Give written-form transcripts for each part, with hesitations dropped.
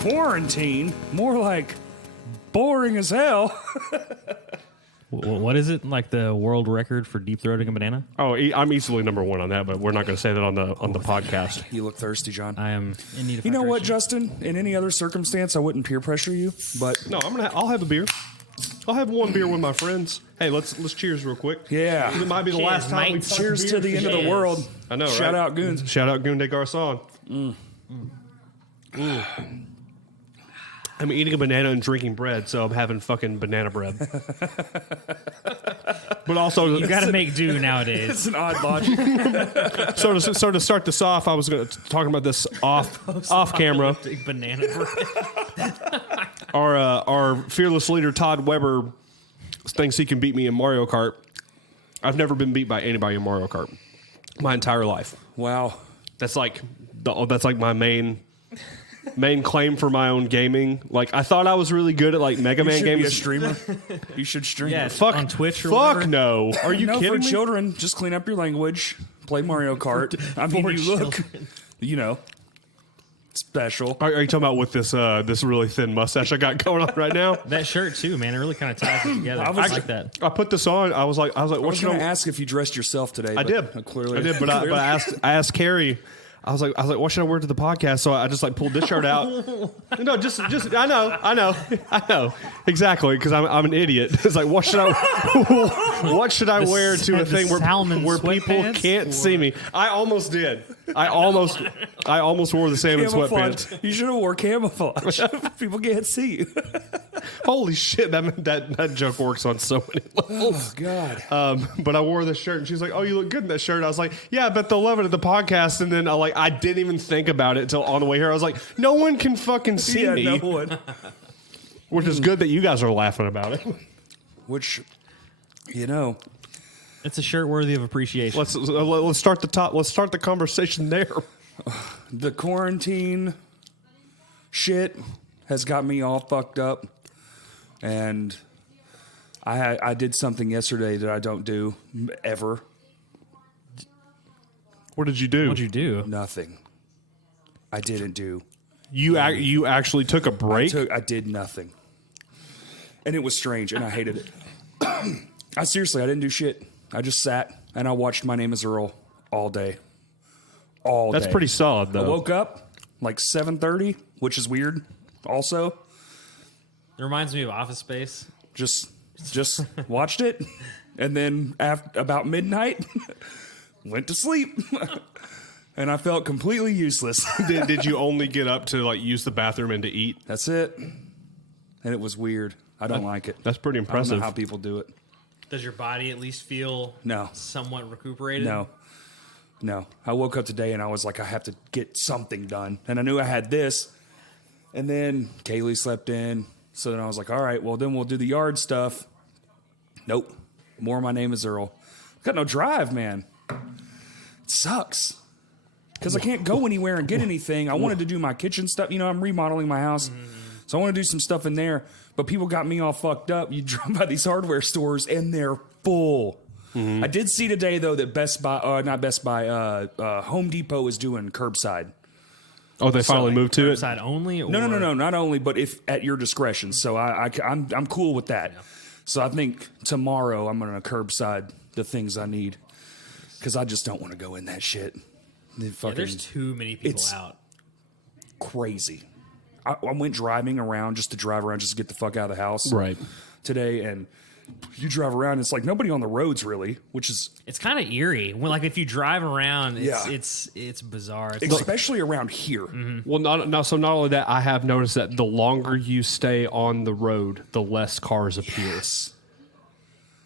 Quarantine? More like boring as hell. What is it? Like the world record for deep throating a banana? Oh, I'm easily number one on that, but we're not going to say that on the podcast. You look thirsty, John. I am in need of You know what, hydration. Justin? In any other circumstance, I wouldn't peer pressure you, but No, I'll have a beer. I'll have one beer with my friends. Hey, let's cheers real quick. yeah. It might be the Cheers, last time we mate. Cheers to the end of the world. I know, right? Shout out Goons. Shout out Goon de Garçon. I'm eating a banana and drinking bread, so I'm having fucking banana bread. But also, You got to make do nowadays. It's an odd logic. so to start this off, I was talking about this off camera. Banana bread. Our fearless leader Todd Weber thinks he can beat me in Mario Kart. I've never been beat by anybody in Mario Kart my entire life. Wow. That's like my main claim for my own gaming. Like, I thought I was really good at like Mega Man You should games. be a streamer. You should stream. Yeah, Fuck on Twitch or Fuck whatever. no. Are you no, kidding for me? children, just clean up your language. Play Mario Kart. I mean, For you look, children. you know, special. Are you talking about with this really thin mustache I got going on right now? That shirt too, man. It really kind of ties it together. I like that. I put this on. I was like, I what was should going to I? ask if you dressed yourself today. I did. Clearly, I did, but I asked Carrie. I was like, what should I wear to the podcast? So I just like pulled this shirt out. No, just I know exactly because I'm an idiot. It's like what should I wear to a thing salmon where people sweatpants? can't see me? I almost did. I almost wore the salmon camouflage. sweatpants. You should have wore camouflage. People can't see you. Holy shit, that joke works on so many levels. Oh God. But I wore this shirt, and she's like, "Oh, you look good in that shirt." I was like, "Yeah, I bet they'll love it at the podcast." And then I didn't even think about it until on the way here. I was like, "No one can fucking see Yeah, me," no one. which is good that you guys are laughing about it. Which, you know, It's a shirt worthy of appreciation. Let's start the top. Let's start the conversation there. the quarantine shit has got me all fucked up, and I did something yesterday that I don't do ever. What did you do? What'd you do? Nothing. I didn't do. You actually took a break? I did nothing. And it was strange, and I hated it. I didn't do shit. I just sat, and I watched My Name is Earl all day. All That's day. pretty solid, though. I woke up like 7:30, which is weird also. It reminds me of Office Space. Just watched it, and then about midnight, went to sleep. And I felt completely useless. Did you only get up to like use the bathroom and to eat? That's it. And it was weird. I don't like it. That's pretty I don't impressive. know how people do it. Does your body at least feel somewhat recuperated? No. I woke up today and I was like, I have to get something done. And I knew I had this. And then Kaylee slept in. So then I was like, all right, well, then we'll do the yard stuff. Nope. More My Name is Earl. Got no drive, man. It sucks. Because I can't go anywhere and get anything. I wanted to do my kitchen stuff. You know, I'm remodeling my house. So I want to do some stuff in there. But people got me all fucked up. You drive by these hardware stores and they're full. I did see today, though, that Home Depot is doing curbside. Oh, they finally moved to it? Side only? Or? No. Not only, but if at your discretion. So I'm cool with that. Yeah. So I think tomorrow I'm going to curbside the things I need. Because I just don't want to go in that shit. There's too many people out. Crazy. I went driving around just to get the fuck out of the house. Right. Today, and you drive around, it's like nobody on the roads really, which is... It's kind of eerie. When, like, if you drive around, Yeah. it's bizarre. Especially around here. Well, not only that, I have noticed that the longer you stay on the road, the less cars appear. Yes.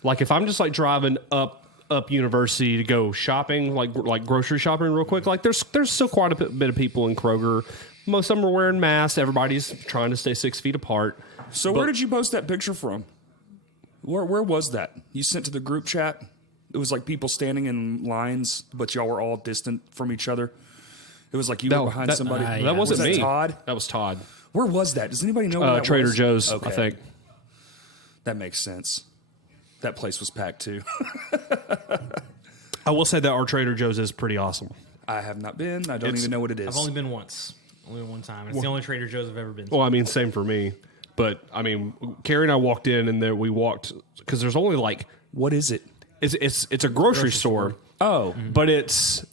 Like if I'm just like driving up University to go shopping, like grocery shopping real quick, like there's still quite a bit of people in Kroger. Most of them are wearing masks. Everybody's trying to stay 6 feet apart. So where did you post that picture from? Where was that? You sent to the group chat? It was like people standing in lines, but y'all were all distant from each other. It was like you were behind somebody. That wasn't was me. That Todd? That was Todd. Where was that? Does anybody know where that Trader was? Joe's, Okay. I think. That makes sense. That place was packed too. I will say that our Trader Joe's is pretty awesome. I have not been. I don't even know what it is. I've only been once. Only one time. It's the only Trader Joe's I've ever been to. Well, I mean, same for me. But I mean, Carrie and I walked in, and there we walked because there's only like What is it? it's a grocery store. Oh, But it's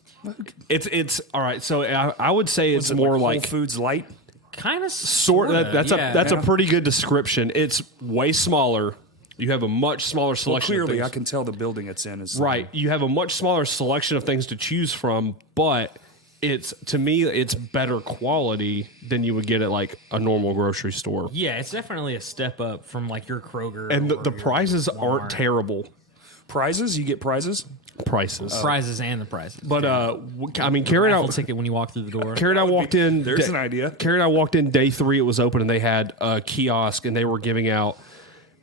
all right. So I would say it's is it more Whole like Foods Light. Kind of. that's yeah. a pretty good description. It's way smaller. You have a much smaller Well, selection. of clearly, things. I can tell the building it's in is Right. You have a much smaller selection of things to choose from, but to me it's better quality than you would get at like a normal grocery store. Yeah, it's definitely a step up from like your Kroger. And or the your prices Walmart. aren't terrible. Prizes. You get prizes. Prices. Prizes and the prices. But I mean, Carrie and Raffle I ticket when you walk through the door. Carrie and I walked in. There's an idea. Carrie and I walked in day 3. It was open, and they had a kiosk, and they were giving out.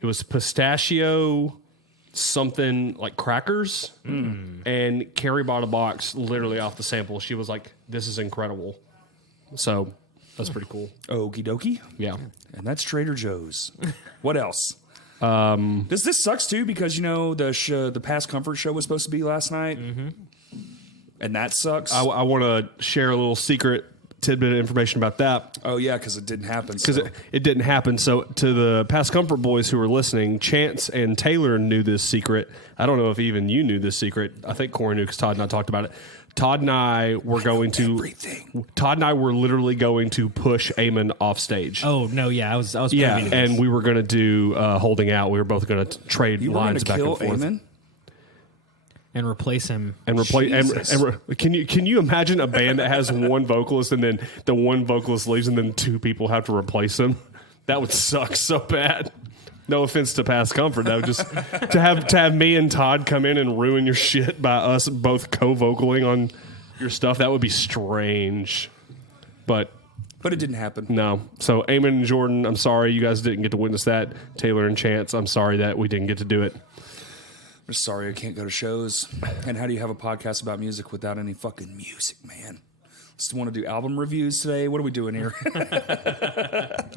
It was pistachio something like crackers, and Carrie bought a box literally off the sample. She was like, "This is incredible." So that's pretty cool. Okie dokie. Yeah. And that's Trader Joe's. What else? This sucks too because you know the past Comfort show was supposed to be last night, and that sucks. I want to share a little secret tidbit of information about that. Oh yeah, because it didn't happen. Because So. it didn't happen. So to the past Comfort boys who were listening, Chance and Taylor knew this secret. I don't know if even you knew this secret. I think Corey knew because Todd and I talked about it. Todd and I were going to everything. Todd and I were literally going to push Eamon off stage. Oh no, yeah, I was yeah, privy to and this. we were going to do holding out. We were both going to trade You were going lines to back kill and forth. Eamon? and replace him. And replace. Jesus. Can you imagine a band that has one vocalist and then the one vocalist leaves and then 2 people have to replace him? That would suck so bad. No offense to Past Comfort, though. Just to have me and Todd come in and ruin your shit by us both co-vocaling on your stuff, that would be strange. But But it didn't happen. no. So Eamon and Jordan, I'm sorry you guys didn't get to witness that. Taylor and Chance, I'm sorry that we didn't get to do it. I'm sorry I can't go to shows. And how do you have a podcast about music without any fucking music, man? Just want to do album reviews today. What are we doing here?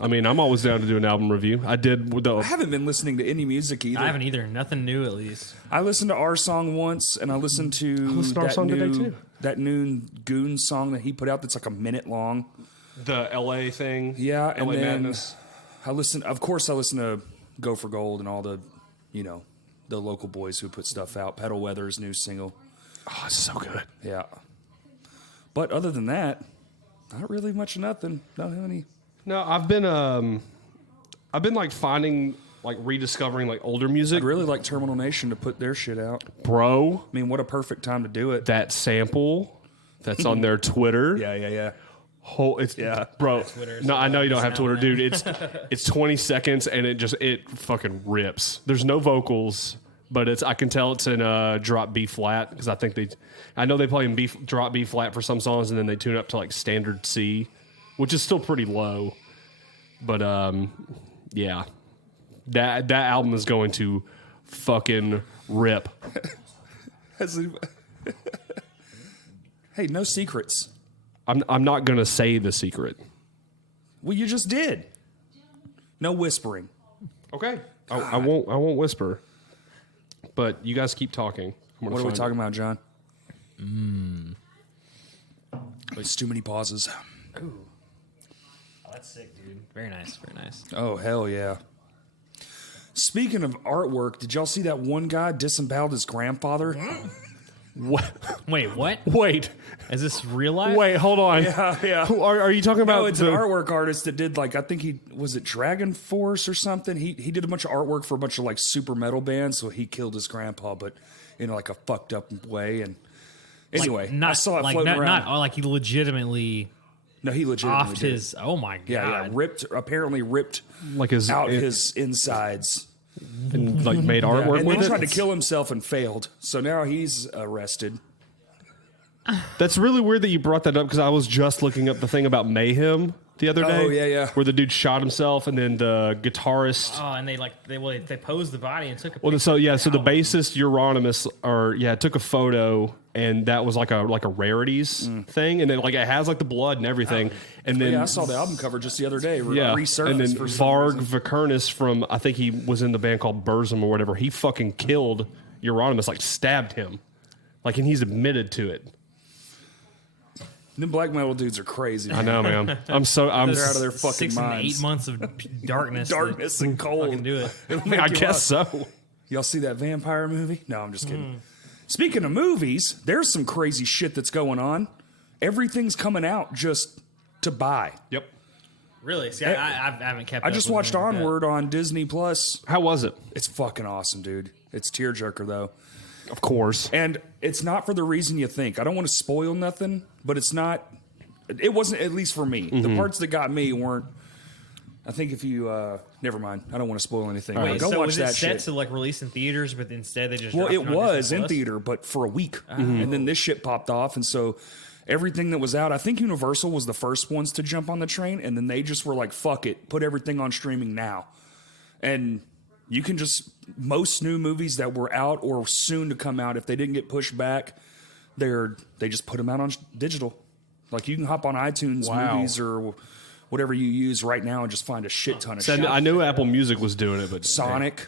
I mean, I'm always down to do an album review. I did with I the haven't been listening to any music either. I haven't either. Nothing new, at least. I listened to Our Song once, and I listened to listened to Our Song today, too. that new Goon song that he put out that's like a minute long. the LA thing. Yeah, and LA then Madness. I listened to Go for Gold and all the, the local boys who put stuff out. Pedal Weather's new single. Oh, it's so good. Yeah. But other than that, not really much of nothing. Don't have any. No, I've been like finding, like rediscovering like older music. I'd really like Terminal Nation to put their shit out. Bro, I mean, what a perfect time to do it. that sample that's on their Twitter. Yeah. Bro. Twitter, No, I know you don't have sound Twitter, dude. It's 20 seconds and it fucking rips. There's no vocals, but I can tell it's in drop B flat because I know they play in drop B flat for some songs and then they tune it up to like standard C, which is still pretty low. But yeah, that album is going to fucking rip. Hey, no secrets. I'm not gonna say the secret. Well, you just did. No whispering. Okay, I won't whisper. But you guys keep talking. What are we talking about, John? It's too many pauses. Ooh. Oh, that's sick, dude. Very nice. Very nice. Oh, hell yeah. Speaking of artwork, did y'all see that one guy disemboweled his grandfather? What? Wait, what? Wait, Is this real life? wait, hold on. Yeah. Who are you talking about? No, it's an artwork artist that did I think was it Dragon Force or something? He did a bunch of artwork for a bunch of like super metal bands, so he killed his grandpa, but in like a fucked up way. And anyway, I saw it floating around. Not like he legitimately No, he legitimately offed did. his. Oh my god! Yeah, apparently ripped like his insides. and like made artwork And with then it. tried to kill himself and failed. So now he's arrested. That's really weird that you brought that up because I was just looking up the thing about Mayhem the other day. Oh, yeah. Where the dude shot himself and then the guitarist. Oh, and they posed the body and took a. Well, picture so of yeah, the so the album. bassist Euronymous took a photo and that was like a rarities thing, and then like it has like the blood and everything, and then I saw the album cover just the other day. Resurfaced and then for some Varg reason. Vikernes from I think he was in the band called Burzum or whatever. He fucking killed Euronymous, like stabbed him, like, and he's admitted to it. Them black metal dudes are crazy. I know, man. They're out of their fucking 6 and minds. 8 months of darkness. Darkness and cold. Fucking do it. It'll make I you guess up. so. Y'all see that vampire movie? No, I'm just kidding. Speaking of movies, there's some crazy shit that's going on. Everything's coming out just to buy. Yep. Really? See, I haven't kept. I up just with watched any of that. Onward on Disney Plus. How was it? It's fucking awesome, dude. It's tearjerker though. Of course. And it's not for the reason you think. I don't want to spoil nothing, but it's not. It wasn't, at least for me. The parts that got me weren't. I think if you. Never mind. I don't want to spoil anything. Wait, Go so watch was that it set shit. to like release in theaters, but instead they just Well, dropped it on was Disney in Plus? theater, but for a week. And then this shit popped off. And so everything that was out, I think Universal was the first ones to jump on the train. And then they just were like, fuck it, put everything on streaming now. And you can just, most new movies that were out or soon to come out, if they didn't get pushed back, they just put them out on digital. Like you can hop on iTunes movies or whatever you use right now and just find a shit ton of shit. I knew Apple Music was doing it, but Sonic,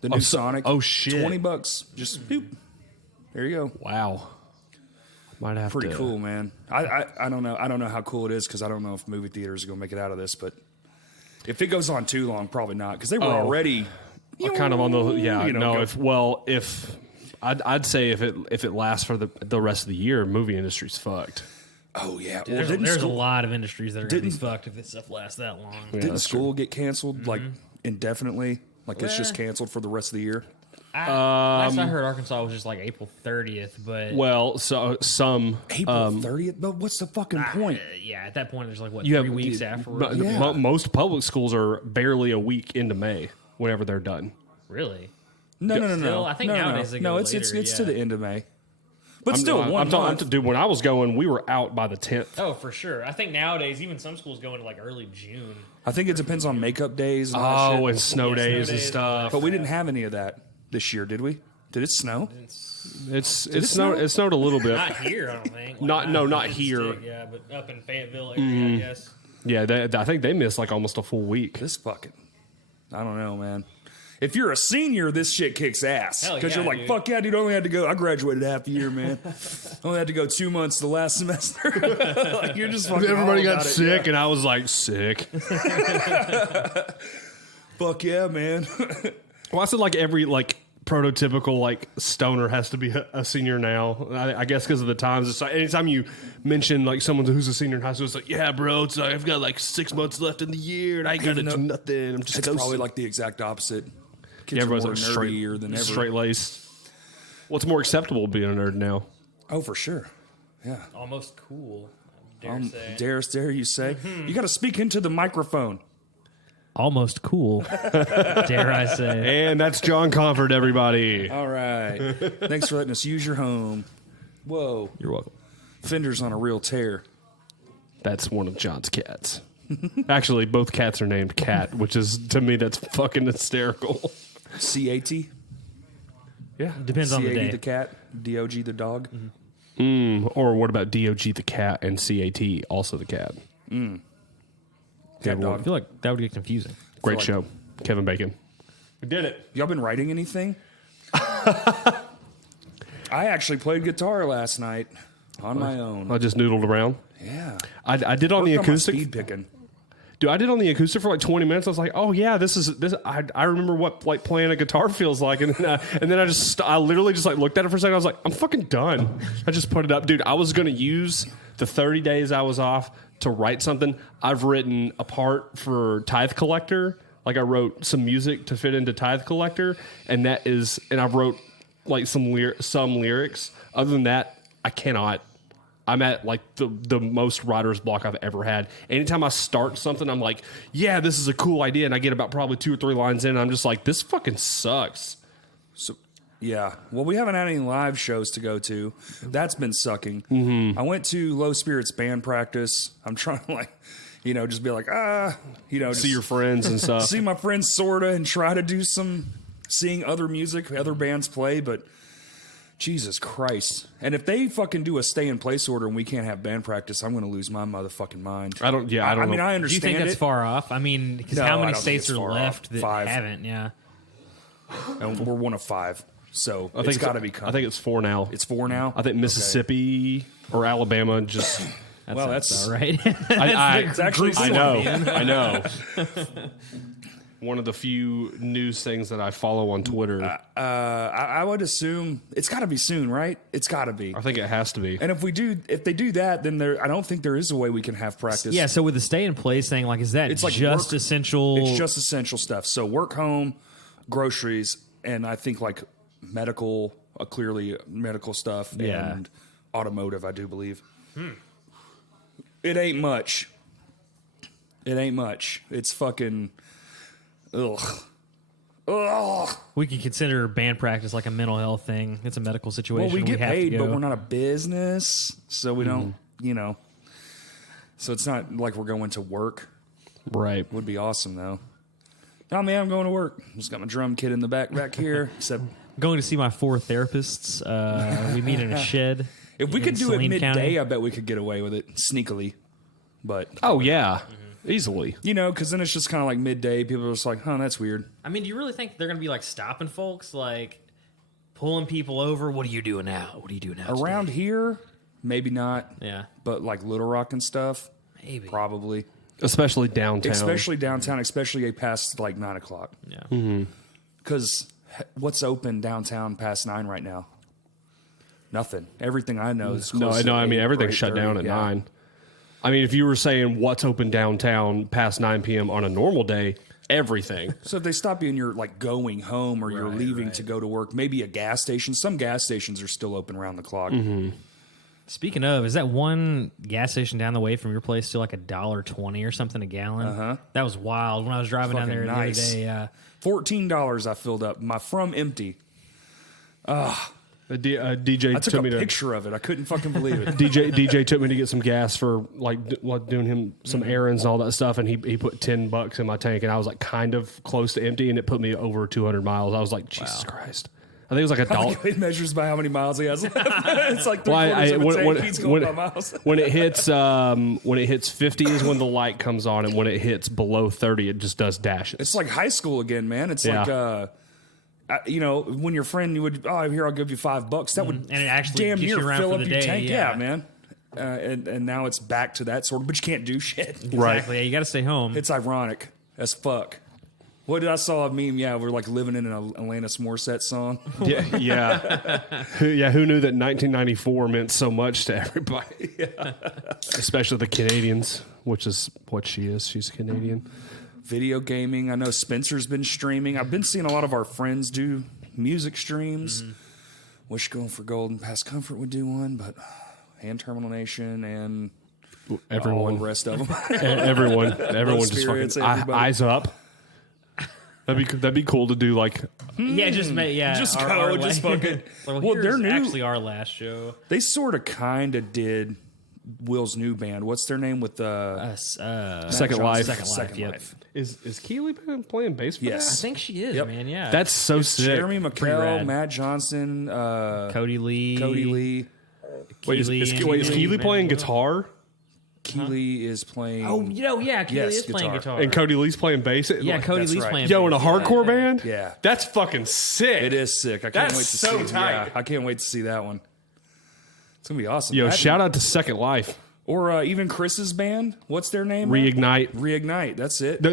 the new Sonic. oh, shit. $20. Just boop. There you go. wow. Might have Pretty to. cool, man. I don't know. I don't know how cool it is because I don't know if movie theaters are gonna make it out of this. But if it goes on too long, probably not because they were already Kind of on the go- if I'd say if it lasts for the rest of the year, movie industry's fucked. Oh yeah. Dude, Well, there's a lot of industries that are going to be didn't- fucked if this stuff lasts that long. didn't that's school get canceled like indefinitely? Like it's just canceled for the rest of the year. Last I heard, Arkansas was just like April 30th, but Well, so some April 30th. But what's the fucking point? yeah, at that point there's like what you 3 have weeks mo- afterwards. Yeah. most public schools are barely a week into May whenever they're done. Really? No. Still, I think no, nowadays they go no. It's later, to yeah. the end of May. But still, one month. Dude, when I was going, we were out by the 10th. Oh, for sure. I think nowadays even some schools go into like early June. I think it depends on makeup days. And all that Oh, shit. and snow Yeah, days snow and days. stuff. But we didn't have any of that this year, did we? Did it snow? It snowed a little bit. Not here, I don't think. Not in here. State, yeah, but up in Fayetteville area, I guess. Yeah, I think they missed like almost a full week. This fucking, I don't know, man. If you're a senior, this shit kicks ass. Hell Because yeah, you're like, dude. fuck yeah, dude, I only had to go. I graduated half a year, man. Only had to go 2 months the last semester. Like, you're just fucking Everybody all got about it, sick, yeah. and I was like, sick. Fuck yeah, man. Well, I said like every like prototypical like stoner has to be a senior now. I guess because of the times. It's like anytime you mention like someone who's a senior in high school, it's like, yeah, bro, it's like, I've got like 6 months left in the year, and I got to do nothing. I'm just It's coasting. probably like the exact opposite. Kids Yeah, are everybody's more like straight, nerdier than ever. straight laced. What's more acceptable being a nerd now? Oh, for sure. Yeah. Almost cool, I dare say. Dare you say? You got to speak into the microphone. Almost cool, dare I say. And that's John Comford, everybody. All right. Thanks for letting us use your home. Whoa. You're welcome. Fender's on a real tear. That's one of John's cats. Actually, both cats are named Cat, which is, to me, that's fucking hysterical. CAT? Yeah. Depends on the CAT day. the cat, DOG the dog. Or what about DOG the cat and CAT also the cat? Cat I dog. feel like that would get confusing. Great feel show. Kevin Bacon. We did it. Y'all been writing anything? I actually played guitar last night on my own. I just noodled around. Yeah. I did on the Worked on my acoustic. speed picking. Dude, I did on the acoustic for like 20 minutes. I was like, oh yeah, this. I remember what like playing a guitar feels like, and then I literally just like looked at it for a second. I was like, I'm fucking done. I just put it up, dude. I was gonna use the 30 days I was off to write something. I've written a part for Tithe Collector. Like I wrote some music to fit into Tithe Collector, and I wrote like some lyrics. Other than that, I cannot. I'm at like the most writer's block I've ever had. Anytime I start something, I'm like, yeah, this is a cool idea. And I get about probably 2 or 3 lines in, and I'm just like, this fucking sucks. So, yeah. Well, we haven't had any live shows to go to. That's been sucking. I went to Low Spirits band practice. I'm trying to like, just be like, just See your friends and stuff. see my friends sorta and try to do seeing other music, other bands play, but Jesus Christ. And if they fucking do a stay in place order and we can't have band practice, I'm going to lose my motherfucking mind. I don't know. I Do you understand think that's it. far off? I mean, because No, how I many don't think states it's are far left off. that 5. haven't? Yeah. And we're one of 5. So it's got to be coming. I think it's 4 now. It's 4 now? I think Mississippi or Alabama just That's all right. It's actually I know. One of the few news things that I follow on Twitter. I would assume it's got to be soon, right? It's got to be. I think it has to be. And if they do that, then I don't think there is a way we can have practice. Yeah. So with the stay in place thing, like, is that It's like just work- essential? It's just essential stuff. So work, home, groceries, and I think like medical, clearly medical stuff, and automotive. I do believe. It ain't much. It's fucking. Ugh. We can consider band practice like a mental health thing. It's a medical situation. Well, we get have to paid, go. but we're not a business, so we don't, So it's not like we're going to work. Right. Would be awesome though. Oh man, I'm going to work. Just got my drum kit in the back here. Except going to see my 4 therapists. We meet in a shed. if we in could do it Saline midday, County. I bet we could get away with it sneakily. But Oh, yeah. Easily. because then it's just kind of like midday. People are just like, "Huh, that's weird." I mean, do you really think they're going to be like stopping folks, like pulling people over? What are you doing now? What are you doing now? Around here, maybe not. Yeah. But like Little Rock and stuff, Maybe. probably. Especially downtown. Especially downtown, especially past like 9 o'clock. Yeah. Because what's open downtown past 9 right now? Nothing. Everything I know is No, close to I mean, 8 or everything's shut 8:30. down at Yeah. 9. I mean, if you were saying what's open downtown past 9 p.m. on a normal day, everything. So if they stop you and you're like going home or you're leaving to go to work, maybe a gas station. Some gas stations are still open around the clock. Speaking of, is that one gas station down the way from your place still like $1.20 or something a gallon? Uh-huh. That was wild when I was driving down Fucking there nice. the other day. $14 I filled up. My from empty. DJ I took took a me to picture of it. I couldn't fucking believe it. DJ took me to get some gas for like doing him some errands and all that stuff, and he put $10 in my tank, and I was like kind of close to empty, and it put me over 200 miles. I was like, Jesus Christ! I think it was like $1. It measures by how many miles he has left. It's like 3/4 Well, of a tank. He's going by miles. when it hits 50 is when the light comes on, and when it hits below 30, it just does dashes. It's like high school again, man. It's Yeah. like, when your friend would, here, I'll give you $5. That would And it actually damn gets you near around fill for up the your day, tank. yeah. Yeah, man. And now it's back to that sort of, but you can't do shit. Right. Exactly. Yeah, you got to stay home. It's ironic as fuck. What did I saw a meme? Yeah, we're like living in an Alanis Morissette song. Yeah. Who knew that 1994 meant so much to everybody? Especially the Canadians, which is what she is. She's Canadian. Video gaming. I know Spencer's been streaming. I've been seeing a lot of our friends do music streams. Wish Going for Gold and Past Comfort would do one, but and Terminal Nation and all Everyone, the rest of them. everyone just Spirits, fucking everybody. eyes up. That'd be cool to do. Like, Yeah, just Just our- go, our just la- fucking- Well, Well, here's they're new. actually our last show. They sort of kind of did Will's new band. What's their name with the Second Life. Second Life, yep. Is Keely playing bass for Yes. I think she is, Yep. man. Yeah, that? That's so sick. Jeremy Pretty McKell, rad. Matt Johnson, Cody Lee. Lee. Wait, Keely is and Keely man. playing guitar? Keely is playing. Oh, yeah, Keely Yes, is playing guitar. guitar. And Cody Lee's playing bass? Yeah, Cody That's Lee's right. playing. Yo, in a bass. hardcore band? Yeah. That's fucking sick. It is sick. I can't That's wait to so see. tight. Yeah, I can't wait to see that one. It's gonna be awesome. Yo, That- shout out to Second Life. or even Chris's band. What's their name? Reignite. Reignite. That's it.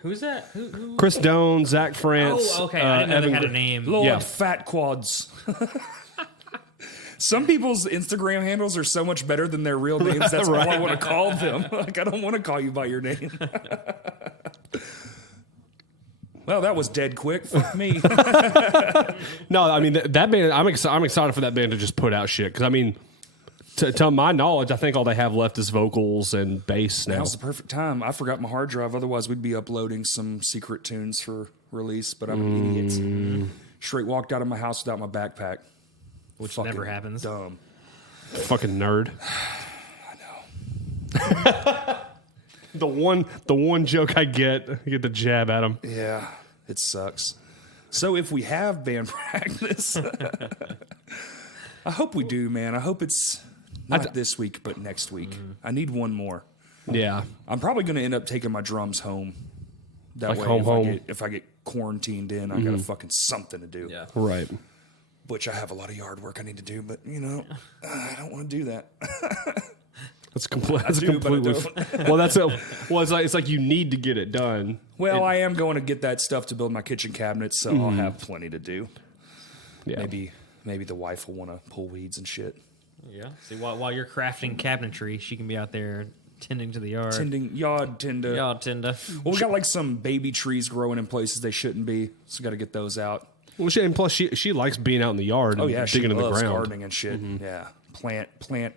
Who's that? Who? Chris Doan, Zach France. Oh, okay. I didn't know Evan they had a Gr- name. Lord Yeah. Fat Quads. Some people's Instagram handles are so much better than their real names. That's all I want to call them. Like, I don't want to call you by your name. Well, that was dead quick. Fuck me. No, I mean that band. I'm excited for that band to just put out shit because I mean, to my knowledge, I think all they have left is vocals and bass now. Now's the perfect time. I forgot my hard drive. Otherwise, we'd be uploading some secret tunes for release. But I'm an idiot. Straight walked out of my house without my backpack. Which Fucking never happens. Dumb. Fucking nerd. I know. The one joke I get the jab at him. Yeah, it sucks. So if we have band practice, I hope we do, man. I hope it's not this week, but next week. I need one more. Yeah, I'm probably going to end up taking my drums home. That Like way, home. if I get quarantined in, I got fucking something to do. Yeah. right. Which I have a lot of yard work I need to do, but I don't want to do that. That's complete. That's do, but I completely. Well, that's a. Well, it's like you need to get it done. Well, I am going to get that stuff to build my kitchen cabinets, so I'll have plenty to do. Yeah. Maybe the wife will want to pull weeds and shit. Yeah. See, while you're crafting cabinetry, she can be out there tending to the yard. Yard tender. Yard tender. Well, we got like some baby trees growing in places they shouldn't be, so got to get those out. Well, and plus she likes being out in the yard. Oh and yeah, she digging in the loves ground. gardening and shit. Yeah, plant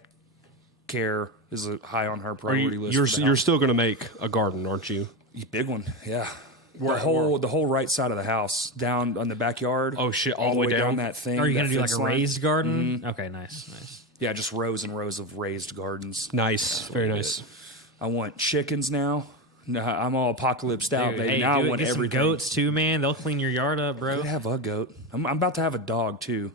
care is high on her Are priority you, list. you're still going to make a garden, aren't you? big one. Yeah. The whole right side of the house, down on the backyard. Oh shit! all the way down that thing. Are you going that to do like fence a line. raised garden? Okay, nice. Yeah, just rows and rows of raised gardens. Nice, very nice. I want chickens now. No, I'm all apocalypsed out, Dude, baby. hey, Now I get want some everything. goats too, man. They'll clean your yard up, bro. I have a goat. I'm about to have a dog too.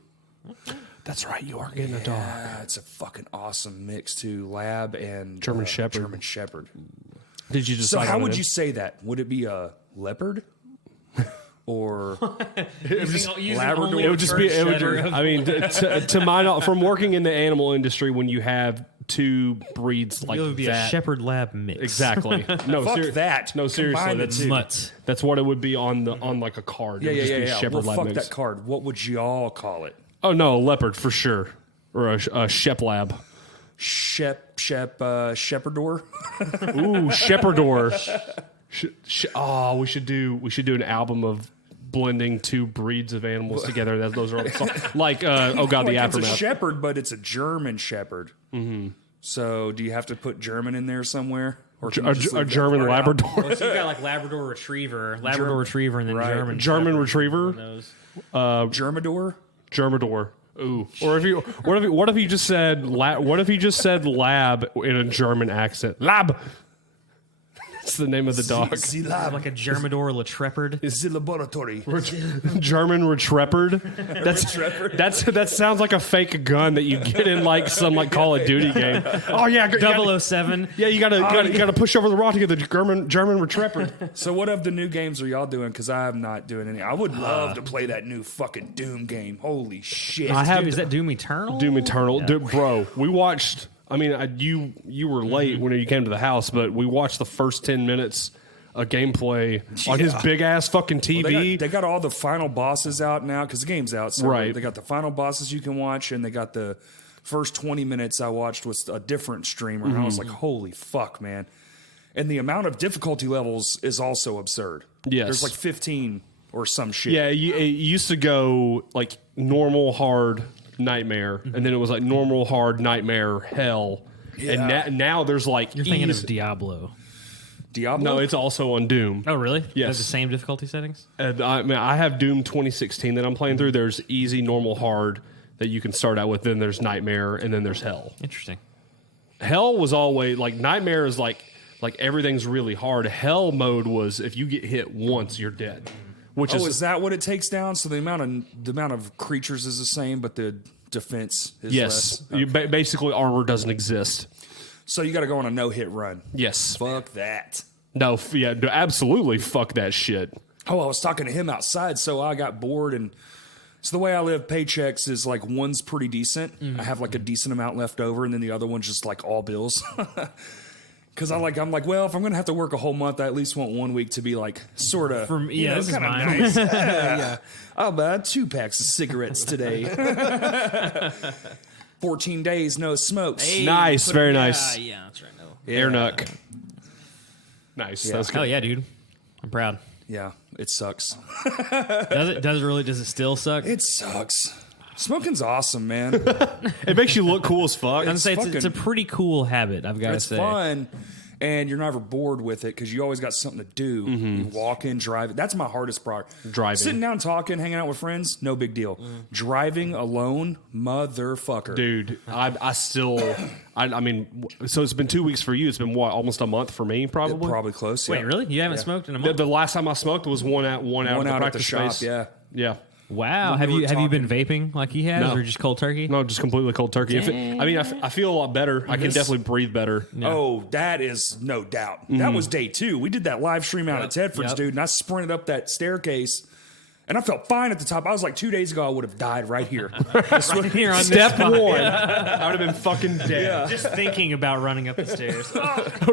That's right. You are getting a dog. Yeah, it's a fucking awesome mix too. Lab and German Shepherd. German Shepherd. Did you just? So how would you say that? Would it be a leopard? Or Labrador? It would just be. It would, I mean, to my knowledge, from working in the animal industry, when you have two breeds like It would be that, a shepherd lab mix. exactly. No, Fuck that. No, seriously, Combine the that's two. Mutts. that's what it would be on like a card. It Yeah, would yeah, just yeah, be yeah. Shepherd Well, lab fuck mix. that card. What would y'all call it? Oh no, a leopard for sure, or a Shep lab. Shepherdor? Ooh, Shepherdor. We should do an album of blending two breeds of animals together. Those are all the songs. Like oh god, the Like it's a aftermath. shepherd, but it's a German shepherd. Mm-hmm. So do you have to put German in there somewhere? Or can you just A leave that German part out? Labrador. Well, so you got like Labrador Retriever, Retriever, and then Right. German German Shepherd. Retriever. One of those. Germador? Germador. Ooh. Or what if you just said lab in a German accent? Lab. That's the name of the dog. The lab Like a Germador Latrepard. is the laboratory. German Retrepard. That sounds like a fake gun that you get in like some like Call of Duty game. Oh yeah, 007. yeah. You gotta push over the rock to get the German Retrepard. So what of the new games are y'all doing? Because I'm not doing any. I would love to play that new fucking Doom game. Holy shit. Is that Doom Eternal? Doom Eternal, Yeah. Dude, bro. We watched. I mean, you were late when you came to the house, but we watched the first 10 minutes of gameplay on his big ass fucking TV. They got all the final bosses out now because the game's out. So Right. They got the final bosses you can watch, and they got the first 20 minutes I watched with a different streamer. And I was like, holy fuck, man. And the amount of difficulty levels is also absurd. Yes. There's like 15 or some shit. Yeah, it used to go like normal, hard, nightmare, and then it was like normal, hard, nightmare, hell. Yeah. And now there's like You're thinking easy- of Diablo. Diablo? No, it's also on Doom. Oh, really? Yes. That's the same difficulty settings? And I have Doom 2016 that I'm playing through. There's easy, normal, hard that you can start out with. Then there's nightmare, and then there's hell. Interesting. Hell was always like nightmare is like everything's really hard. Hell mode was if you get hit once, you're dead. Which is that what it takes down? So the amount of creatures is the same, but the defense is yes, less. you basically armor doesn't exist. So you got to go on a no-hit run. Yes, Fuck that. no, absolutely, fuck that shit. Oh, I was talking to him outside, so I got bored, and so the way I live, paychecks is like one's pretty decent. I have like a decent amount left over, and then the other one's just like all bills. Because I'm like, well, if I'm gonna have to work a whole month, I at least want 1 week to be like sort of, this is kind of mine. nice. Yeah. I'll buy 2 packs of cigarettes today. 14 days, no smokes. Nice, very nice. Yeah, that's right. No. Air nuck. Nice. Yeah. That's good. Hell yeah, dude. I'm proud. Yeah, it sucks. Does it really? Does it still suck? It sucks. Smoking's awesome, man. It makes you look cool as fuck. I'm gonna say it's a pretty cool habit. I've got to It's say. fun, and you're never bored with it because you always got something to do. You walk in, drive. That's my hardest part. Driving. Sitting down, talking, hanging out with friends, no big deal. Driving alone, motherfucker. Dude, I mean, so it's been 2 weeks for you. It's been what, almost a month for me, probably. Probably close. Wait, yeah. really? You haven't smoked in a month? The last time I smoked was one out One of the out at practice the shop. space. Yeah. Yeah. Wow. We Have were you been vaping like he has, No. or just cold turkey? No, just completely cold turkey. I feel a lot better. I can definitely breathe better. Oh, that is no doubt. That was day 2. We did that live stream out at Tedford's, Yep. dude, and I sprinted up that staircase And I felt fine at the top. I was like, 2 days ago, I would have died right here. Here on Step this spot. one. I would have been fucking dead. Just thinking about running up the stairs.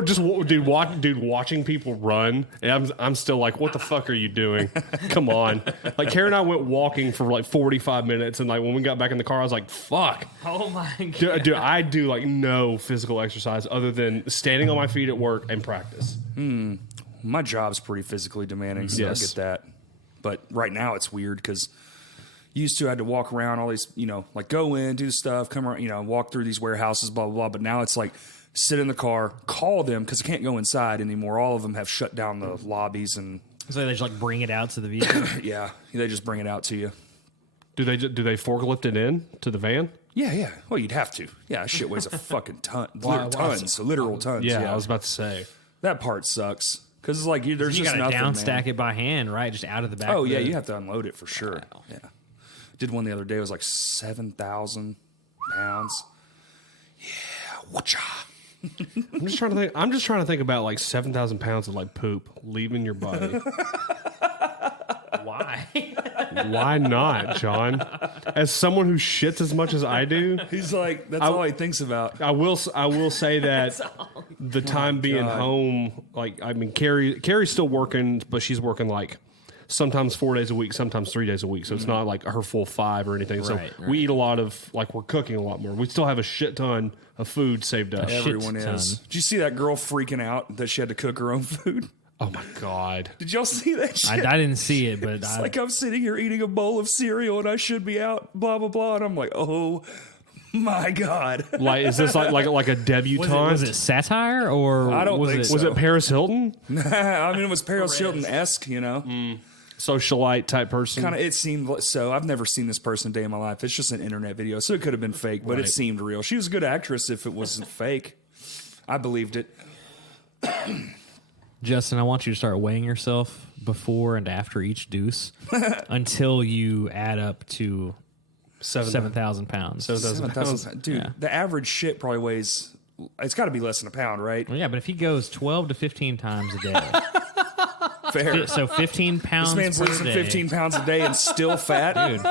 Just watching people run. And I'm still like, what the fuck are you doing? Come on. Like, Karen and I went walking for like 45 minutes, and like when we got back in the car, I was like, fuck. Oh my god. Dude, I do like no physical exercise other than standing on my feet at work and practice. My job's pretty physically demanding, so Yes. I get that. But right now it's weird because used to I had to walk around all these, like go in, do stuff, come around, walk through these warehouses, blah, blah, blah. But now it's like sit in the car, call them because I can't go inside anymore. All of them have shut down the lobbies and So they just like bring it out to the vehicle. yeah, they just bring it out to you. Do they forklift it in to the van? Yeah. Well, you'd have to. Yeah, that shit weighs a fucking ton. Wow. Tons, literal tons. Yeah, I was about to say. That part sucks. Because it's like there's You just got to nothing, down man. stack it by hand, right? Just out of the back. Oh, of yeah, the- you have to unload it for sure. Wow. Yeah. Did one the other day. It was like 7,000 pounds. Yeah. Whatcha? I'm just trying to think about like 7,000 pounds of like poop leaving your body. Why? Why not, John? As someone who shits as much as I do, He's like, that's all he thinks about. I will say that the time being God. home, like I mean, Carrie's still working, but she's working like sometimes 4 days a week, sometimes 3 days a week. So it's not like her full 5 or anything. So Right. we eat a lot of like we're cooking a lot more. We still have a shit ton of food saved up. Everyone ton. is. Did you see that girl freaking out that she had to cook her own food? Oh my god! Did y'all see that shit? I didn't see it, but It's like I'm sitting here eating a bowl of cereal and I should be out, blah, blah, blah. And I'm like, oh my God. Like, is this like a debutante? was it satire or I don't was think it? so. Was it Paris Hilton? I mean, it was Paris Hilton-esque, Socialite type person? Kind of, it seemed so. I've never seen this person a day in my life. It's just an internet video, so it could have been fake, but Right. it seemed real. She was a good actress if it wasn't fake. I believed it. Justin, I want you to start weighing yourself before and after each deuce until you add up to 7,000 pounds. 7,000 pounds. Dude, Yeah. the average shit probably weighs, it's got to be less than a pound, right? Well, yeah, but if he goes 12 to 15 times a day, Fair. so 15 pounds This man's per losing day. 15 pounds a day and still fat. Dude,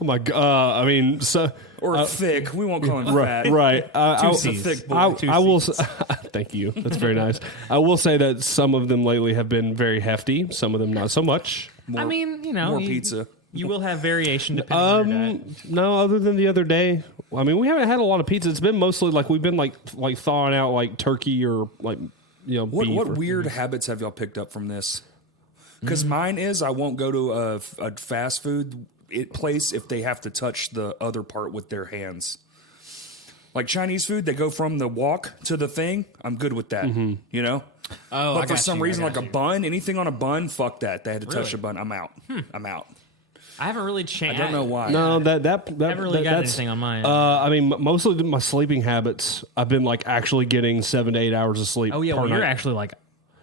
Oh my god! I mean, so Or thick. We won't call him right, fat. right. He's a thick boy. I will. Thank you. That's very nice. I will say that some of them lately have been very hefty. Some of them not so much. I mean, more you- pizza. You will have variation depending on your diet. No, other than the other day. I mean, we haven't had a lot of pizza. It's been mostly like we've been like thawing out like turkey or like beef. What or- weird habits have y'all picked up from this? Because mine is I won't go to a fast food place if they have to touch the other part with their hands. Like Chinese food, they go from the wok to the thing. I'm good with that. You know? Oh, But for some reason, like a bun, anything on a bun, fuck that. They had to touch Really? a bun. I'm out. I'm out. I haven't really I changed. don't know why. No, that I haven't really got that's- anything on mine. I mean, mostly my sleeping habits. I've been like actually getting 7 to 8 hours of sleep. oh yeah, per well you're night. actually like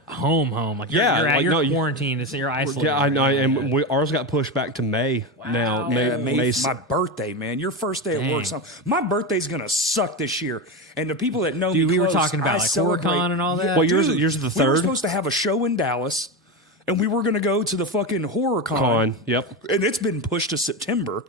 home. Like you're, Yeah, you're, like, you're no, you- quarantined. You're isolated. Yeah, I know, right now. and ours got pushed back to May now. Yeah, May my birthday, man. Your first day at Dang. work. My birthday's gonna suck this year. And the people that know Dude, me we were close, talking about I like celebrate- HorrorCon and all that. Well, yours Dude, is the We were third. supposed to have a show in Dallas, and we were gonna go to the fucking HorrorCon. Con, yep. And it's been pushed to September.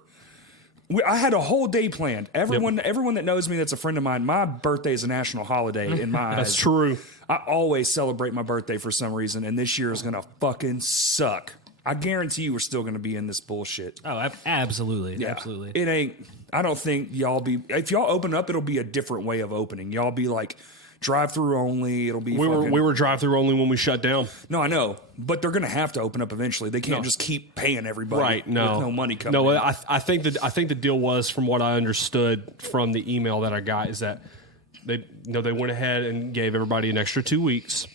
I had a whole day planned. Everyone that knows me that's a friend of mine, my birthday is a national holiday in my eyes. That's true. I always celebrate my birthday for some reason, and this year is going to fucking suck. I guarantee you we're still going to be in this bullshit. Oh, absolutely, Yeah. absolutely. It ain't, I don't think y'all be, if y'all open up, it'll be a different way of opening. Y'all be like drive through only. It'll be We were drive through only when we shut down. No, I know, but they're going to have to open up eventually. They can't just keep paying everybody Right? No, with no money coming No, in. I think the deal was, from what I understood from the email that I got, is that they went ahead and gave everybody an extra 2 weeks,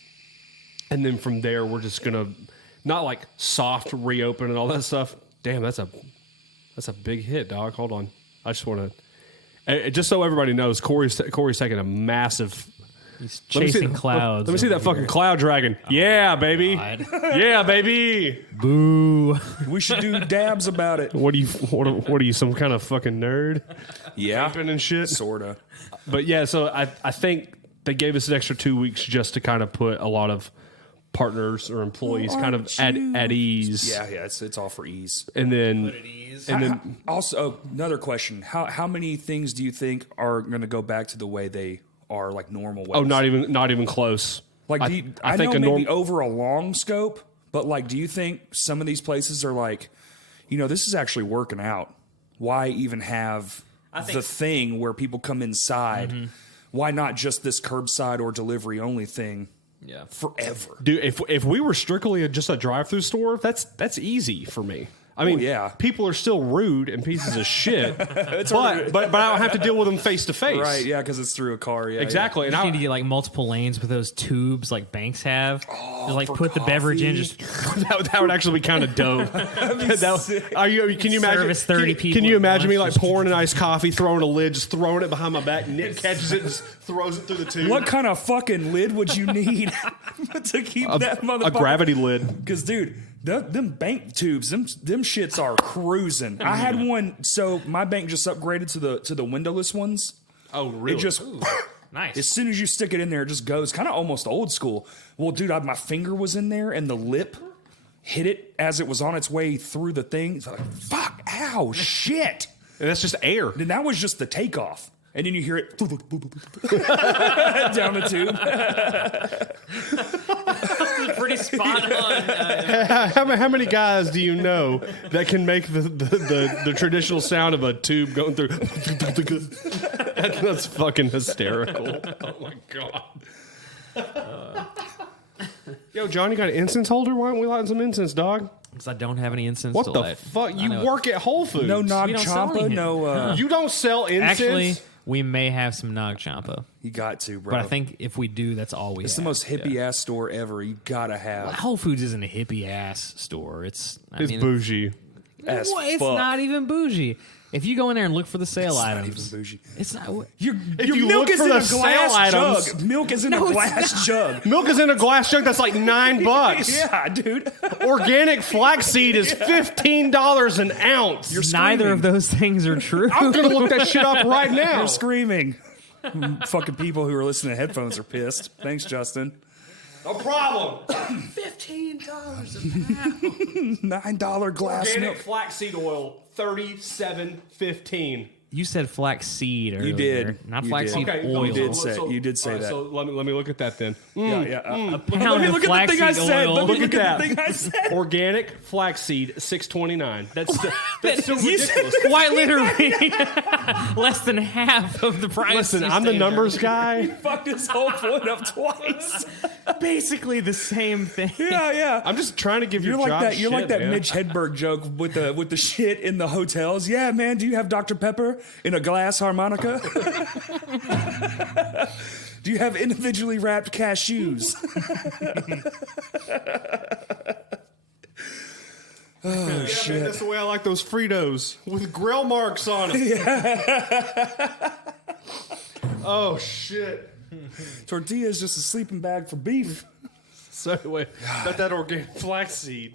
and then from there we're just gonna not like soft reopen and all that stuff. Damn, that's a big hit, dog. Hold on, I just want to just so everybody knows, Corey's taking a massive. He's Let me see- chasing clouds. Let me see that over fucking here. cloud dragon. Yeah, baby. God. Yeah, baby. Boo. We should do dabs about it. What are you, some kind of fucking nerd? Yeah, Vaping and shit. sorta. But yeah, so I think they gave us an extra 2 weeks just to kind of put a lot of partners or employees Well, kind of aren't at ease. Yeah, it's all for ease. And then Also, another question: How many things do you think are going to go back to the way they are, like normal ways? oh, not even close. Like, I think know a maybe over a long scope, but like, do you think some of these places are like, this is actually working out? Why even have the thing where people come inside? Mm-hmm. Why not just this curbside or delivery only thing? Yeah. Forever. Dude, if we were strictly just a drive-through store, that's easy for me. I mean, yeah. people are still rude and pieces of shit, but I don't have to deal with them face to face. Right, yeah, because it's through a car. Yeah, Exactly. You And need to get like multiple lanes with those tubes like banks have. Just like put the beverage in. Just that would actually be kind of dope. Can you imagine? Service 30 people Can you at imagine me once, like pouring an iced coffee, throwing a lid, just throwing it behind my back? Nick catches it, and just throws it through the tube. What kind of fucking lid would you need to keep that motherfucker? A gravity lid. Because, dude, them bank tubes, them shits are cruising. I had one. So my bank just upgraded to the windowless ones. Oh, really? It just nice. as soon as you stick it in there, it just goes. Kind of almost old school. Well, dude, my finger was in there, and the lip hit it as it was on its way through the thing. It's like, fuck, ow, shit. And that's just air. Then that was just the takeoff. And then you hear it down the tube. Pretty spot on. How many guys do you know that can make the traditional sound of a tube going through? That's fucking hysterical. Oh my god. Yo, John, you got an incense holder? Why aren't we lighting some incense, dog? Because I don't have any incense What to the light. fuck? I You know. work at Whole Foods. No Nog We don't sell Champa, anything. no. You don't sell incense? Actually, we may have some Nog Champa. You got to, bro. But I think if we do, that's all we it's have. the most hippie ass store ever. You gotta have. Whole Foods isn't a hippie ass store. It's bougie. As Well, it's fuck. not even bougie. If you go in there and look for the sale It's items, not even bougie. it's not. Your you milk look is for in the a glass sale items- jug. Milk is in No, a it's glass jug. Milk is in a glass jug that's like $9. Yeah, dude. Organic flaxseed is $15 an ounce. You're Neither screaming. of those things are true. I'm gonna look that shit up right now. You're screaming. Fucking people who are listening to headphones are pissed. Thanks, Justin. No problem. $15 $9 glass Organic milk. flaxseed oil, $37.15. You said flaxseed earlier. You did. Not You flaxseed did. oil. You did say- you did say all right, that. So let me look at that then. Yeah. A pound of Look at the thing I flaxseed said. oil. Look Look at at that. the thing I said. Organic flaxseed, $6.29. That's so You ridiculous. said quite literally less than half of the price. Listen, you I'm the stated numbers guy. Fucked his whole point up twice. earlier. Basically the same thing. Yeah. I'm just trying to give You're your like job that. You're shit, like that man. Mitch Hedberg joke with the shit in the hotels. Yeah, man. Do you have Dr Pepper in a glass harmonica? Do you have individually wrapped cashews? Yeah, shit. man, that's the way I like those Fritos with grill marks on them. Oh shit. Tortilla is just a sleeping bag for beef. So anyway, about that organic flaxseed.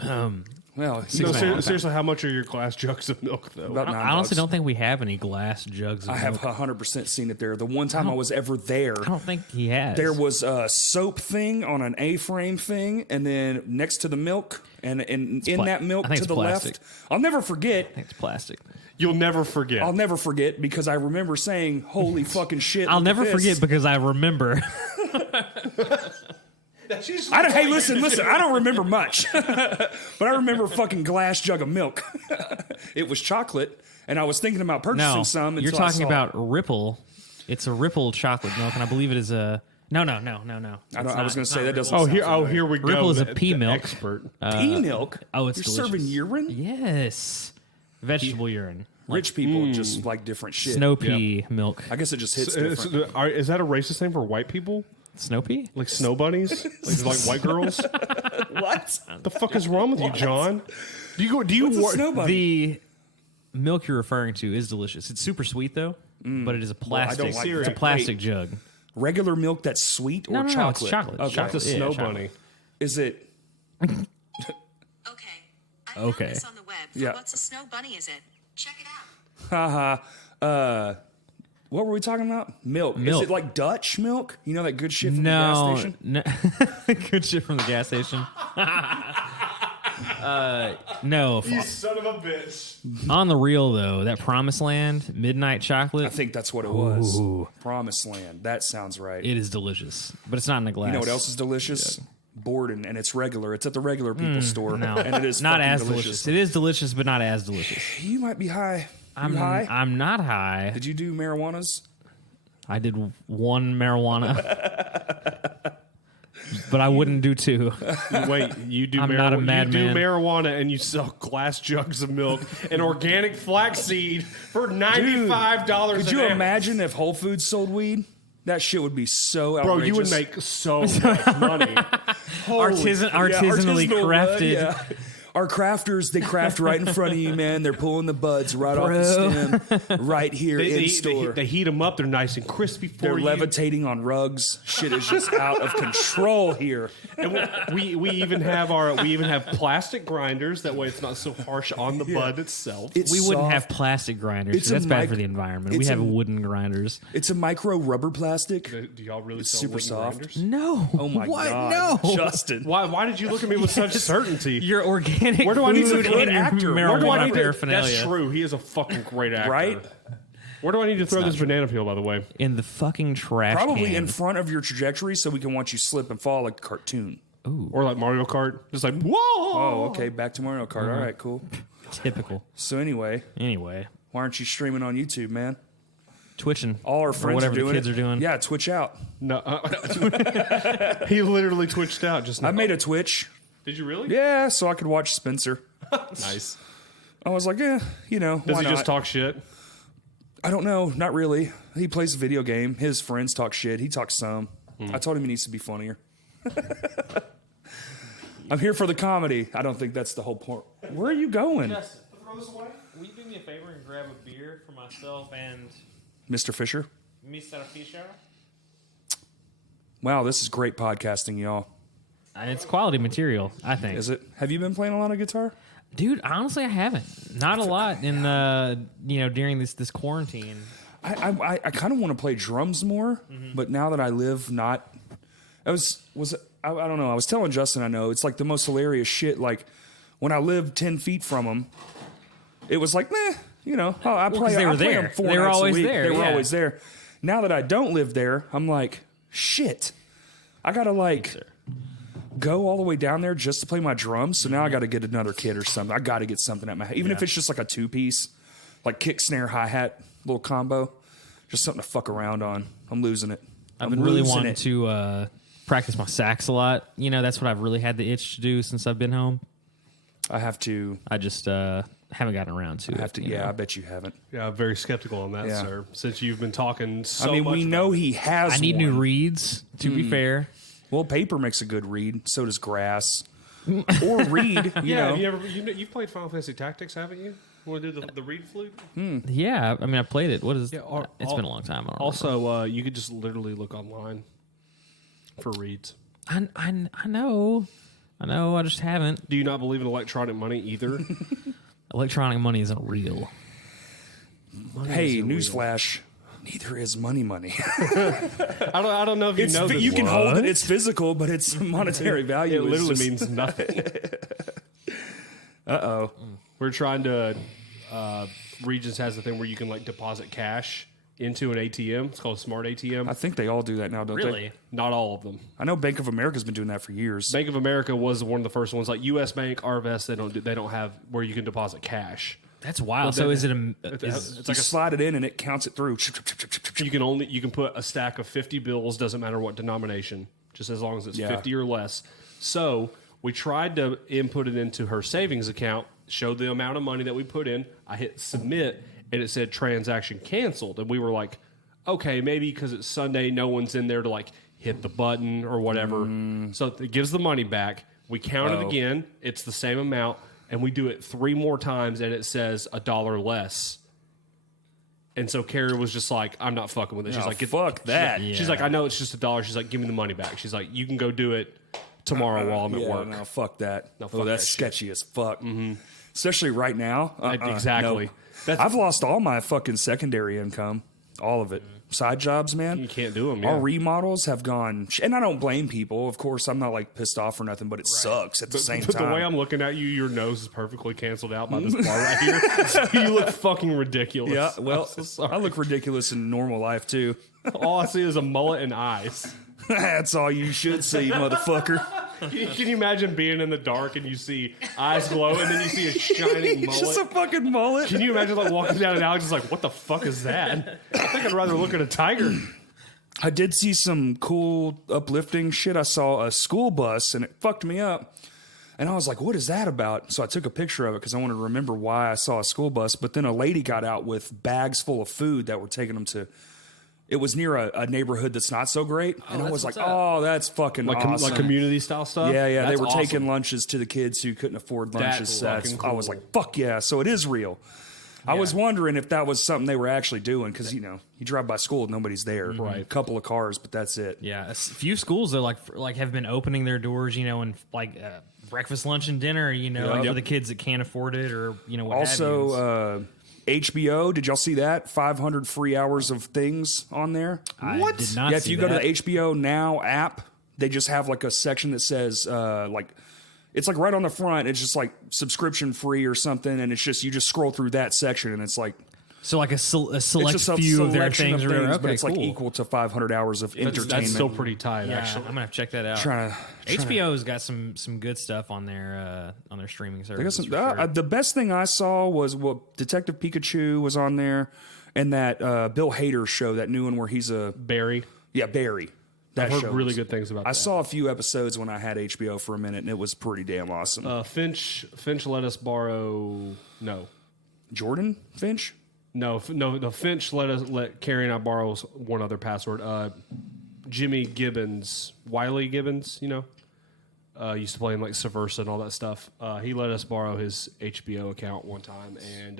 Well, No, seriously, how much are your glass jugs of milk though? about $9. I honestly don't think we have any glass jugs. Of I have milk. 100% seen it there. The one time I was ever there, I don't think he has. there was a soap thing on an A-frame thing, and then next to the milk, and in that milk I think to it's the plastic. left. I'll never forget. I think it's plastic. You'll never forget. I'll never forget because I remember saying, "Holy fucking shit!" I'll look at never this." forget because I remember. Hey, listen. I don't remember much, but I remember a fucking glass jug of milk. It was chocolate, and I was thinking about purchasing No, some. you're until I talking saw about Ripple. It's a Ripple chocolate milk, and I believe it is a No. I was going to say that doesn't. Oh, sound here we go. Ripple is a The pea milk. expert. pea milk. Oh, it's you're delicious. serving urine. Yes, vegetable urine, Rich people just like different shit. snow pea milk. I guess it just hits different. Is that a racist thing for white people? Snow pea? Like snow bunnies? like white girls? What? The fuck is wrong with you, John? Do you What's a wa- snow bunny? The milk you're referring to is delicious. It's super sweet though, but it is a plastic. like it's a that. plastic jug. Regular milk that's sweet or No, chocolate? it's chocolate. Okay. Chocolate. the snow Yeah, chocolate. bunny? Is it? Okay. I found Okay. this on the web. Yeah. What's a snow bunny, is it? Check it out. Haha. What were we talking about? Milk. Milk. Is it like Dutch milk? You know that good shit from the gas station? No. Good shit from the gas station. No. You son of a bitch. On the real, though, that Promised Land midnight chocolate, I think that's what it was. Ooh. Promised Land. That sounds right. it is delicious. But it's not in a glass. You know what else is delicious? Borden, and it's regular. It's at the regular people's store, No. and it is not fucking as delicious. It is delicious, but not as delicious. You might be high. You high? I'm not high. Did you do marijuanas? I did one marijuana. But I wouldn't do two. Wait, you do I'm marijuana? not a madman. You do marijuana and you sell glass jugs of milk and organic flaxseed for $95. Could you imagine if Whole Foods sold weed? That shit would be so outrageous. Bro, you would make so much money. Artisanally crafted. Yeah. Our crafters, they craft right in front of you, man. They're pulling the buds right off the stem, right here in store. They heat them up. They're nice and crispy for They're you. levitating on rugs. Shit is just out of control here. And we even have plastic grinders. That way, it's not so harsh on the bud itself. It's We wouldn't soft. have plastic grinders. It's 'Cause that's a bad mic- for the environment. We it's have a- wooden grinders. It's a micro rubber plastic. Do y'all really It's sell super wooden soft. grinders? No. Oh my what? god, No. Justin. Why did you look at me with such certainty? Your organic Where do I need to food put and your actor? Where do I marijuana need to- paraphernalia. That's true. He is a fucking great actor. Right? Where do I need to throw this banana peel, by the way? In the fucking trash Probably can. in front of your trajectory so we can watch you slip and fall like a cartoon. Or like Mario Kart? Just like, whoa! Oh, okay. Back to Mario Kart. All right, cool. Typical. So anyway, Anyway, why aren't you streaming on YouTube, man? twitching. All our Or friends whatever are doing the kids it. are doing. Yeah, Twitch out. No, he literally twitched out just now. I made a Twitch. Did you really? Yeah, so I could watch Spencer. Nice. I was like, yeah, you know, Does why he not? just talk shit? I don't know, not really. He plays a video game. His friends talk shit. He talks some. I told him he needs to be funnier. I'm here for the comedy. I don't think that's the whole point. Where are you going, Justin, throw this away. Will you do me a favor and grab a beer for myself and Mr. Fisher? Mr. Fisher? Wow, this is great podcasting, y'all. It's quality material, I think. Is it? Have you been playing a lot of guitar? Dude, honestly, I haven't. Not a lot in during this quarantine. I kind of want to play drums more, but now that I live not, I don't know. I was telling Justin, I know it's like the most hilarious shit. Like when I lived 10 feet from him, it was like, meh, you know. Oh, I 'cause they were play there. them 4 They were nights a always week. there, They were yeah. always there. Now that I don't live there, I'm like, shit. I gotta like go all the way down there just to play my drums. So now I got to get another kit or something. I got to get something at my even if it's just like a 2-piece, like kick, snare, hi hat, little combo, just something to fuck around on. I'm losing it. I've I'm been really losing wanting it. to practice my sax a lot. You know, that's what I've really had the itch to do since I've been home. I have to. I just haven't gotten around to it. I have to. you Yeah, know. I bet you haven't. Yeah, I'm very skeptical on that, Yeah. sir. Since you've been talking so I mean, much we about know it. he has. I need one. new reeds, to be fair. Well, paper makes a good reed. So does grass. Or reed. You Yeah, know. have you've played Final Fantasy Tactics, haven't you? You want to do the reed flute? Yeah, I mean, I played it. What is? Yeah, It's been a long time. I don't remember. Also, you could just literally look online for reeds. I know. I just haven't. Do you not believe in electronic money either? Electronic money isn't real. Hey, newsflash. Neither is money. I don't know if you know this. You can hold What? it. It's physical, but its monetary value. It literally is just, means nothing. Uh-oh. We're trying to. Regions has the thing where you can like deposit cash into an ATM. It's called a Smart ATM. I think they all do that now, don't Really? they? Not all of them. I know Bank of America's been doing that for years. Bank of America was one of the first ones. Like U.S. Bank, RVS, they don't have where you can deposit cash. That's wild. So is it a? It's You like slide it in and it counts it through. you can put a stack of 50 bills. Doesn't matter what denomination, just as long as it's Yeah. 50 or less. So we tried to input it into her savings account. Showed the amount of money that we put in. I hit submit, and it said transaction canceled. And we were like, okay, maybe because it's Sunday, no one's in there to like hit the button or whatever. So it gives the money back. We count it again. It's the same amount. And we do it 3 more times, and it says $1 less. And so Carrie was just like, I'm not fucking with it. She's Oh, like, fuck that. She's like, I know it's just $1. She's like, give me the money back. She's like, you can go do it tomorrow while I'm at Yeah, work. no, fuck that. No, fuck that's that shit. sketchy as fuck. Especially right now. Exactly. No. I've lost all my fucking secondary income. All of it. Side jobs, man. You can't do them. Our Yeah. remodels have gone, and I don't blame people. Of course, I'm not like pissed off or nothing, but it sucks at the same But time. the way I'm looking at you, your nose is perfectly canceled out by this bar right here. So you look fucking ridiculous. yeah, well, I'm so sorry. I look ridiculous in normal life too. All I see is a mullet and eyes. That's all you should see, motherfucker. Can you imagine being in the dark and you see eyes glow and then you see a shining mullet? Just a fucking mullet. Can you imagine like walking down an alley just like, what the fuck is that? I think I'd rather look at a tiger. I did see some cool uplifting shit. I saw a school bus and it fucked me up. And I was like, what is that about? So I took a picture of it because I wanted to remember why I saw a school bus. But then a lady got out with bags full of food that were taking them to. It was near a neighborhood that's not so great. And I was like, oh, that's fucking awesome. Like community style stuff? Yeah, yeah. They That's were awesome. taking lunches to the kids who couldn't afford lunches. That's fucking I was cool. like, fuck yeah. So it is real. I was wondering if that was something they were actually doing because, you drive by school, nobody's there. Right. A couple of cars, but that's it. Yeah, a few schools that like have been opening their doors, and like breakfast, lunch, and dinner, like for the kids that can't afford it or what have you. Also, HBO, did y'all see that? 500 free hours of things on there. I did not Yeah, if see you go to that. the HBO Now app, they just have like a section that says it's like right on the front. It's just like subscription free or something, and it's just you just scroll through that section, and it's like So like a select it's just few a of their selection things, of or things, but it's like cool. equal to 500 hours of entertainment. That's still pretty tight, Yeah, actually. I'm gonna have to check that out. Trying to HBO's got some good stuff on their streaming I guess service. For sure. the best thing I saw was Detective Pikachu was on there, and that Bill Hader show, that new one where he's Barry. Barry. That I've heard show really was- good things about I that. saw a few episodes when I had HBO for a minute, and it was pretty damn awesome. Finch let us borrow... No. Jordan Finch? No, Finch let Carrie and I borrow one other password. Jimmy Gibbons, Wiley Gibbons, used to play in like Subversa and all that stuff. He let us borrow his HBO account one time, and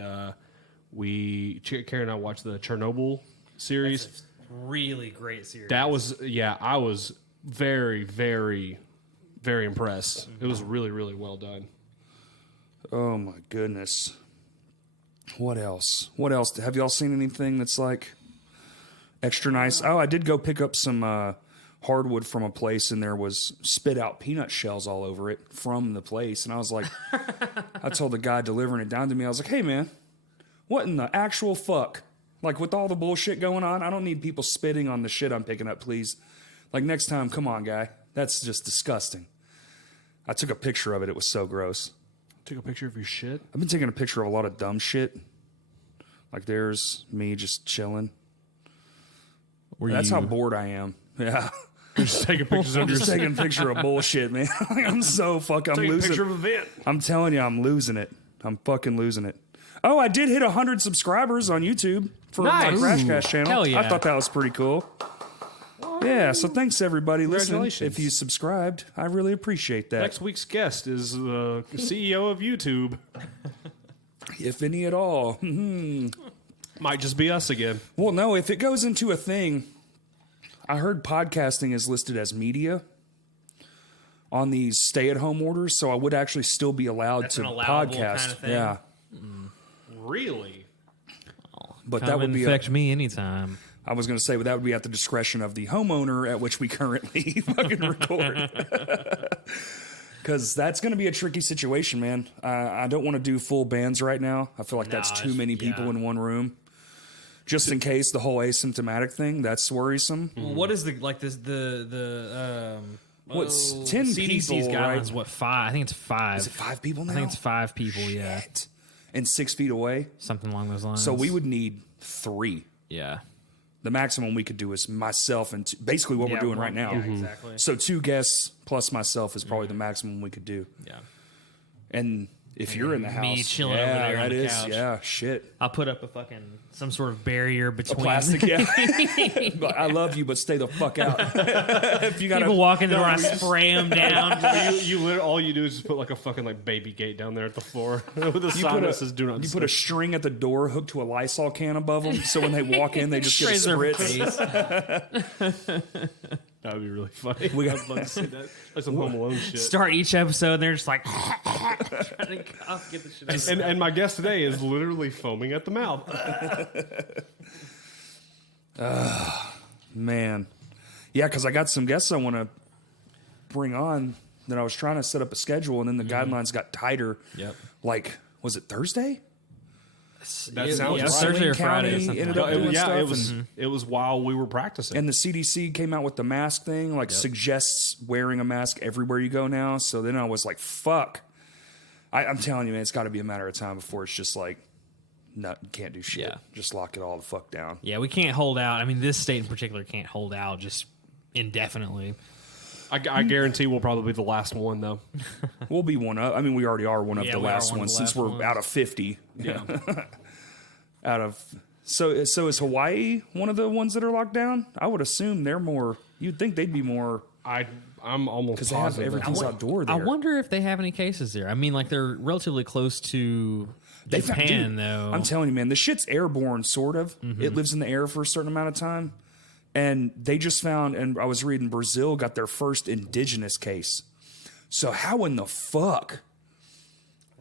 Carrie and I watched the Chernobyl series. That's a really great series. That was I was very, very, very impressed. It was really, really well done. Oh my goodness. What else? What else? Have y'all seen anything that's like extra nice? Oh, I did go pick up some hardwood from a place, and there was spit out peanut shells all over it from the place. And I was like, I told the guy delivering it down to me, I was like, hey man, what in the actual fuck? Like with all the bullshit going on, I don't need people spitting on the shit I'm picking up, please. Like next time, come on, guy. That's just disgusting. I took a picture of it. It was so gross. Took a picture of your shit. I've been taking a picture of a lot of dumb shit. Like there's me just chilling. That's how bored I am. Yeah. You're just taking pictures of I'm just your taking a picture of bullshit, man. I'm so fucking Taking a losing. picture of an event. I'm telling you, I'm losing it. I'm fucking losing it. Oh, I did hit 100 subscribers on YouTube for my Nice. Crashcast channel. Hell yeah. I thought that was pretty cool. Yeah, so thanks everybody listening. Congratulations. If you subscribed, I really appreciate that. Next week's guest is the CEO of YouTube. If any at all. Might just be us again. Well, no, if it goes into a thing, I heard podcasting is listed as media on these stay-at-home orders, so I would actually still be allowed That's to an allowable podcast. kind of thing? Yeah, Really? but Come that would be. infect me anytime. I was going to say, but that would be at the discretion of the homeowner at which we currently fucking record. Because that's going to be a tricky situation, man. I don't want to do full bands right now. I feel like that's too many people in one room. Just in case the whole asymptomatic thing, that's worrisome. Well, what is the What's 10 CDC's people, guidelines? right? What 5? I think it's 5. Is it 5 people now? I think it's 5 people. Yeah, Shit. And 6 feet away. something along those lines. So we would need 3. yeah. The maximum we could do is myself and basically what we're doing right now. Yeah, exactly. So 2 guests plus myself is probably the maximum we could do. Yeah. And if you're in the house, Me chilling over there on that the is, couch. yeah, shit. I'll put up some sort of barrier between Plastic, yeah. But I love you, but stay the fuck out. If you got people walk in the door, I spray them down. You literally, all you do is just put like a fucking like baby gate down there at the floor with a sign that says "Do not." You put a string at the door hooked to a Lysol can above them, so when they walk in, they just get a Sprays their spritz. face. That would be really funny. got- I'd love to see that. Like some Home Alone shit. Start each episode, and they're just like trying to cough, get the shit out. And my guest today is literally foaming at the mouth. Man. Yeah, because I got some guests I want to bring on that I was trying to set up a schedule, and then the guidelines got tighter. Yep. Like, was it Thursday? That sounds right. Thursday or Friday. Or County something ended like up that. doing stuff, It was while we were practicing. and the CDC came out with the mask thing, like suggests wearing a mask everywhere you go now. So then I was like, fuck. I'm telling you, man, it's got to be a matter of time before it's just like, no, you can't do shit. Yeah. Just lock it all the fuck down. Yeah, we can't hold out. I mean, this state in particular can't hold out just indefinitely. I guarantee we'll probably be the last one, though. We'll be one up. I mean, we already are one of Yeah, the we are last one of ones the since last we're ones. out of 50. Yeah. Out of so is Hawaii one of the ones that are locked down? I would assume they're more. You'd think they'd be more I'm almost because they have positive. everything's outdoor there. I wonder if they have any cases there. I mean, like they're relatively close to Japan, Dude, though. I'm telling you, man, the shit's airborne, sort of. It lives in the air for a certain amount of time, and they just found. And I was reading Brazil got their first indigenous case. So how in the fuck?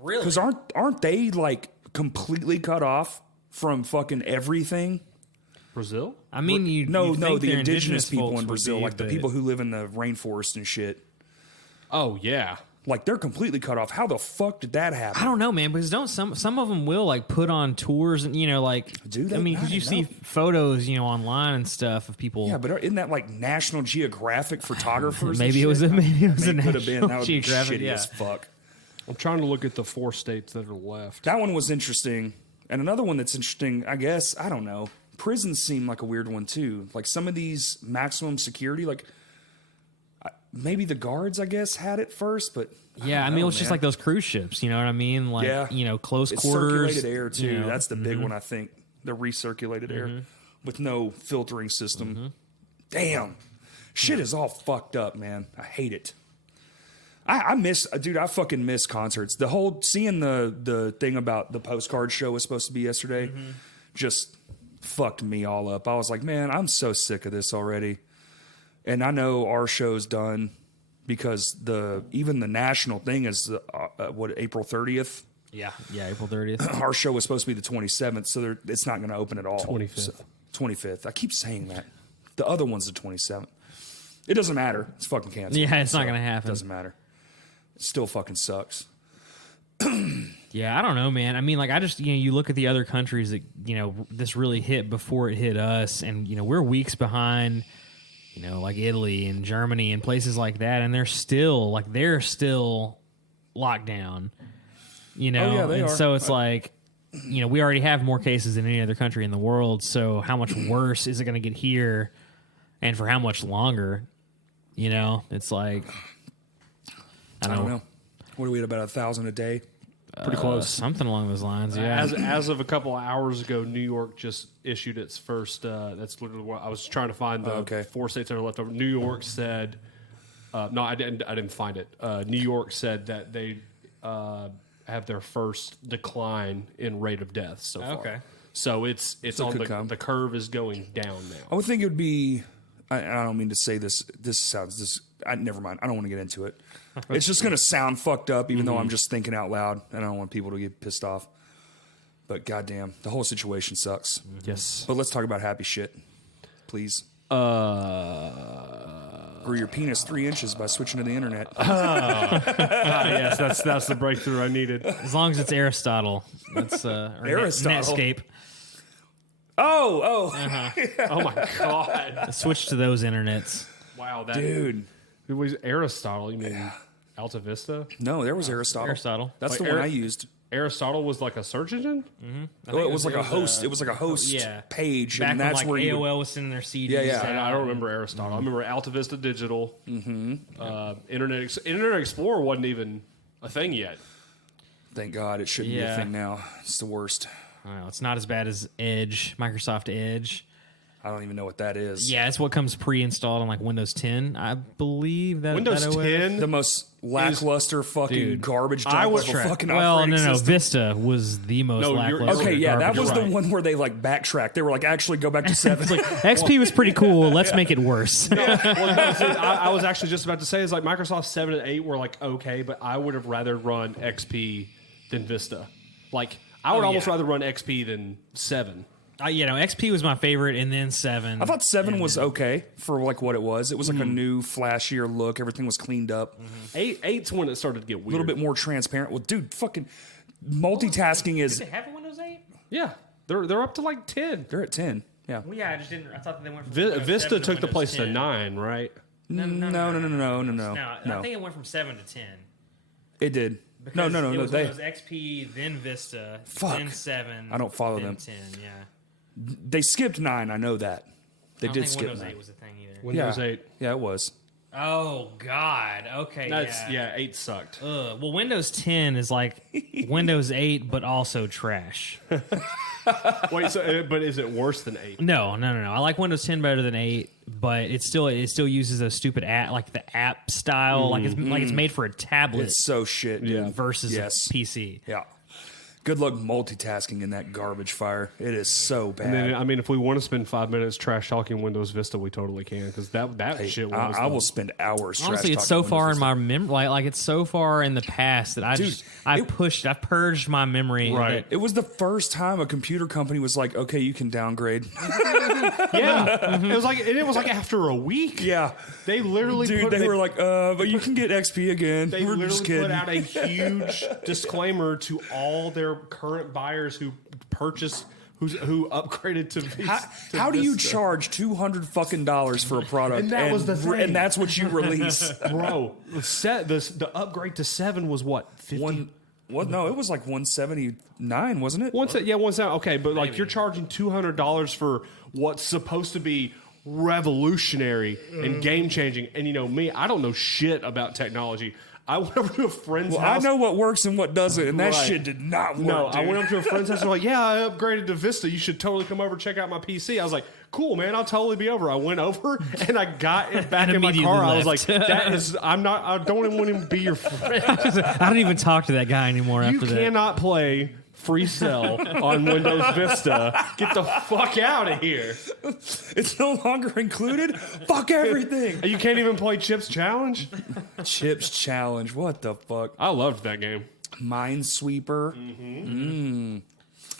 Really? Because aren't they like completely cut off from fucking everything? Brazil? I mean, you No, think the they're indigenous people folks in would Brazil, be, like the but- people who live in the rainforest and shit. Oh, yeah. Like they're completely cut off. How the fuck did that happen? I don't know, man, because don't some of them will like put on tours and like Do they? I mean, I because you don't see know. photos online and stuff of people. Yeah, but isn't that like National Geographic photographers? maybe and it was shit? a maybe it was a It could have been. National That would be Geographic. shitty Yeah. as fuck. I'm trying to look at the 4 states that are left. That one was interesting, and another one that's interesting. I guess I don't know. Prisons seem like a weird one too. Like some of these maximum security, like maybe the guards, I guess, had it first, but Yeah, I mean, it was just like those cruise ships. You know what I mean? Like, Yeah. close it's quarters. circulated air too. you know. That's the big one, I think. The recirculated air with no filtering system. Damn, shit is all fucked up, man. I hate it. I miss, dude. I fucking miss concerts. The whole seeing the thing about the postcard show was supposed to be yesterday, just fucked me all up. I was like, man, I'm so sick of this already. And I know our show's done because even the national thing is April 30th. Yeah, April 30th. Our show was supposed to be the 27th, so it's not going to open at all. 25th. 25th. I keep saying that. The other one's the 27th. It doesn't matter. It's fucking canceled. Yeah, it's not So, gonna happen. It doesn't matter. It still fucking sucks. Yeah, I don't know, man. I mean, like, I just, you look at the other countries that, this really hit before it hit us, and, we're weeks behind, like Italy and Germany and places like that, and they're still locked down, Oh, yeah, they and are. so it's like, we already have more cases than any other country in the world, so how much worse is it going to get here, and for how much longer, it's like, I don't know. What are we at, about 1,000 a day? Pretty close. something along those lines, yeah. As of a couple of hours ago, New York just issued its first. That's literally what I was trying to find. The 4 states that are left over. New York said, "No, I didn't find it." New York said that they have their first decline in rate of death so far. Okay. So it's on could come. the curve is going down now. I would think it would be. I don't mean to say this. This sounds this. Never mind. I don't want to get into it. It's just going to sound fucked up, even though I'm just thinking out loud, and I don't want people to get pissed off. But goddamn, the whole situation sucks. Yes. But let's talk about happy shit, please. Grew your penis 3 inches by switching to the internet. Yes, that's the breakthrough I needed. As long as it's Aristotle. That's or Aristotle? Netscape. Oh, Oh my god! Switch to those internets. Wow, that dude. it was Aristotle. You mean Alta Vista? No, there was Aristotle. Aristotle. That's Like the one I used. Aristotle was like a search engine. Oh, it was like a host. It was like a host yeah. page, Back and when that's like where you would- AOL was sending their CDs. Yeah, yeah. I don't remember Aristotle. I remember Alta Vista Digital. Internet Explorer wasn't even a thing yet. Thank God it shouldn't be Yeah. a thing now. It's the worst. I don't know, it's not as bad as Edge, Microsoft Edge. I don't even know what that is. Yeah, it's what comes pre-installed on like Windows 10. I believe that Windows that OS 10. The most lackluster fucking Dude, garbage I dump was of a fucking Well, operating no, system. Vista was the most No, you're- lackluster. Okay, yeah, that garbage was one. the one where they like backtracked. They were like, actually go back to 7. XP was pretty cool. Let's make it worse. I was actually just about to say, it's like Microsoft 7 and 8 were like okay, but I would have rather run XP than Vista. Like, I would almost yeah. rather run XP than 7. XP was my favorite, and then 7. I thought 7 was okay for like what it was. It was like a new, flashier look. Everything was cleaned up. 8's when it started to get weird. A little bit more transparent. Well, dude, fucking multitasking is. Did they have a Windows 8? Yeah, they're up to like 10. They're at 10. Yeah. Well, yeah, I just didn't. I thought that they went from Vista 7 took the Windows place 10. to 9, right? No. No, I think it went from 7 to 10. It did. Because No. It was They XP, then Vista, Fuck. then 7. I don't follow then them. 10, yeah. they skipped 9. I know that. They I don't did think skip Windows 9. 8 was a thing either. Windows yeah. 8. Yeah, it was. Oh God. Okay. Yeah, 8 sucked. Well, Windows 10 is like Windows 8, but also trash. Wait, but is it worse than 8? No. I like Windows 10 better than 8, but it still uses those stupid like the app style, like it's made for a tablet It's so shit. Dude. versus Yes. a PC. Yeah. Good luck multitasking in that garbage fire. It is so bad. And then, I mean, if we want to spend 5 minutes trash talking Windows Vista, we totally can, because that shit was. I will spend hours. Honestly, it's so far in my memory, like it's so far in the past that I've purged my memory. Right. It was the first time a computer company was like, "Okay, you can downgrade." Yeah, it was like after a week. Yeah, They literally they were like, "But you can get XP again." They We're just literally kidding. put out a huge disclaimer to all their current buyers who purchased, who upgraded to Vista. How do you charge $200 for a product? And that was the thing. and that's what you release. Bro, the upgrade to 7 was what, 50? No, it was like 179, wasn't it? One cent. Okay, but like you're charging $200 for what's supposed to be revolutionary and game changing. And you know me, I don't know shit about technology. I went over to a friend's house. I know what works and what doesn't, and that Right. shit did not work. No, I dude. went up to a friend's house and they're like, yeah, I upgraded to Vista. You should totally come over and check out my PC. I was like, cool, man, I'll totally be over. I went over and I got it back in my immediately car. I was left. like, I don't even want him to be your friend. I don't even talk to that guy anymore You after that. cannot play free cell on Windows Vista. Get the fuck out of here. It's no longer included. Fuck everything. You can't even play Chips Challenge? Chips Challenge. What the fuck? I loved that game. Minesweeper.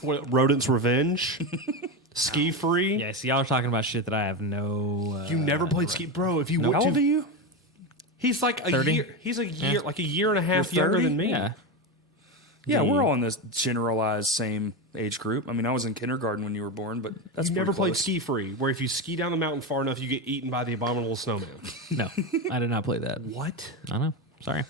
Rodent's Revenge. Ski Free. Yeah, see, y'all are talking about shit that I have no. You never played Ski, bro. If you How went old to, are you? he's like a 30? year. He's a year, Yeah. like a year and a half You're younger 30? than me. Yeah. Yeah, we're all in this generalized same age group. I mean, I was in kindergarten when you were born, but that's You pretty never played close. Ski Free, where if you ski down the mountain far enough, you get eaten by the abominable snowman. No, I did not play that. What? I know. Sorry.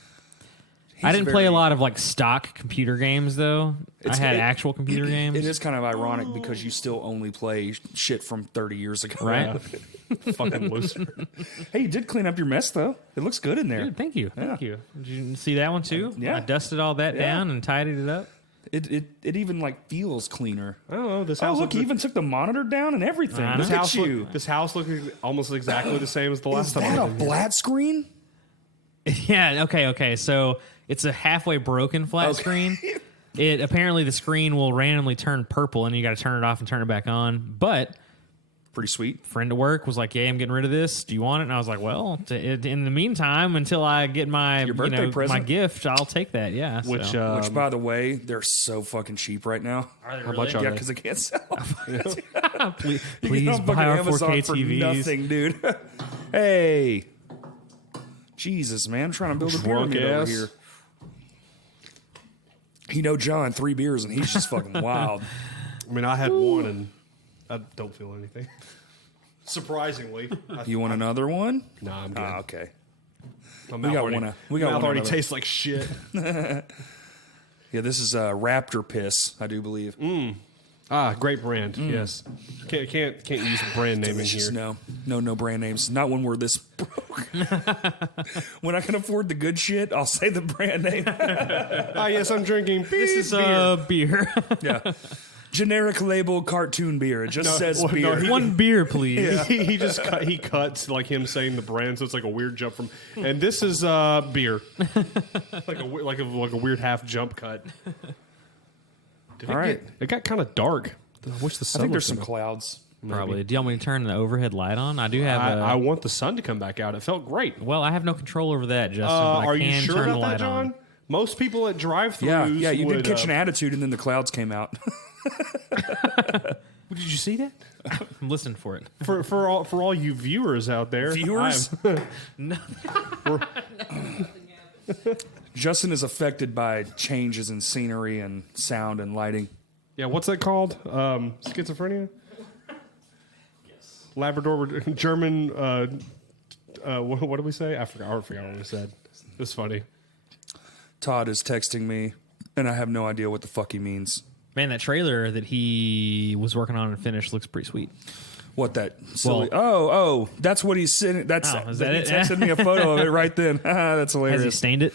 I didn't play a lot of like stock computer games though. I had actual computer games. It is kind of ironic because you still only play shit from 30 years ago. Right? Fucking loser. Hey, you did clean up your mess, though. It looks good in there. Dude, thank you. Thank you. Did you see that one too? Yeah. I dusted all that down and tidied it up. It even like feels cleaner. I don't know. This Oh, house look, he even took the monitor down and everything. I Look know. at you. This house looks almost exactly the same as the last Is time. that a flat screen? Yeah, okay. So it's a halfway broken flat screen. It apparently the screen will randomly turn purple and you got to turn it off and turn it back on. But Pretty sweet. friend at work was like, "Yeah, I'm getting rid of this. Do you want it?" And I was like, "Well, in the meantime, until I get my Your birthday my present? gift, I'll take that." Yeah. Which, so. Which, by the way, they're so fucking cheap right now. Are they how much really? are Yeah, they? because they can't sell them. please, You please get on buy fucking our Amazon 4K for TVs. nothing, dude. Hey. Jesus, man. I'm trying to build a Drunk pyramid over ass. here. You know John, 3 beers, and he's just fucking wild. I mean, I had one and I don't feel anything. Surprisingly. You want another one? Nah, I'm good. Ah, okay. My We got one. We got mouth one already another. tastes like shit. Yeah, this is Raptor piss, I do believe. Great brand. Yes. Can't use brand name in Delicious. here. No brand names. Not when we're this broke. When I can afford the good shit, I'll say the brand name. Ah, yes, I'm drinking. This is beer. Yeah. Generic label cartoon beer. It just says well, no, beer. he- One beer, please. he just cuts like him saying the brand, so it's like a weird jump from. And this is beer, like a weird half jump cut. All right. It got kind of dark. I wish the sun. I think there's was some clouds. Probably. Do you want me to turn the overhead light on? I do have. I want the sun to come back out. It felt great. Well, I have no control over that, Justin. But I Are can you sure turn about the light that, John? on. Most people at drive-thrus Yeah, you would, did Kitchen Attitude, and then the clouds came out. Did you see that? I'm listening for it. For all you viewers out there, Viewers? No. Justin is affected by changes in scenery and sound and lighting. yeah, what's that called? Schizophrenia. Yes. Labrador, German. What did we say? I forgot what we said. It's funny. Todd is texting me, and I have no idea what the fuck he means. Man, that trailer that he was working on and finished looks pretty sweet. What that silly? Well- That's what he's sending. That's Is that he it? texted me a photo of it right then. That's Has he hilarious. stained it?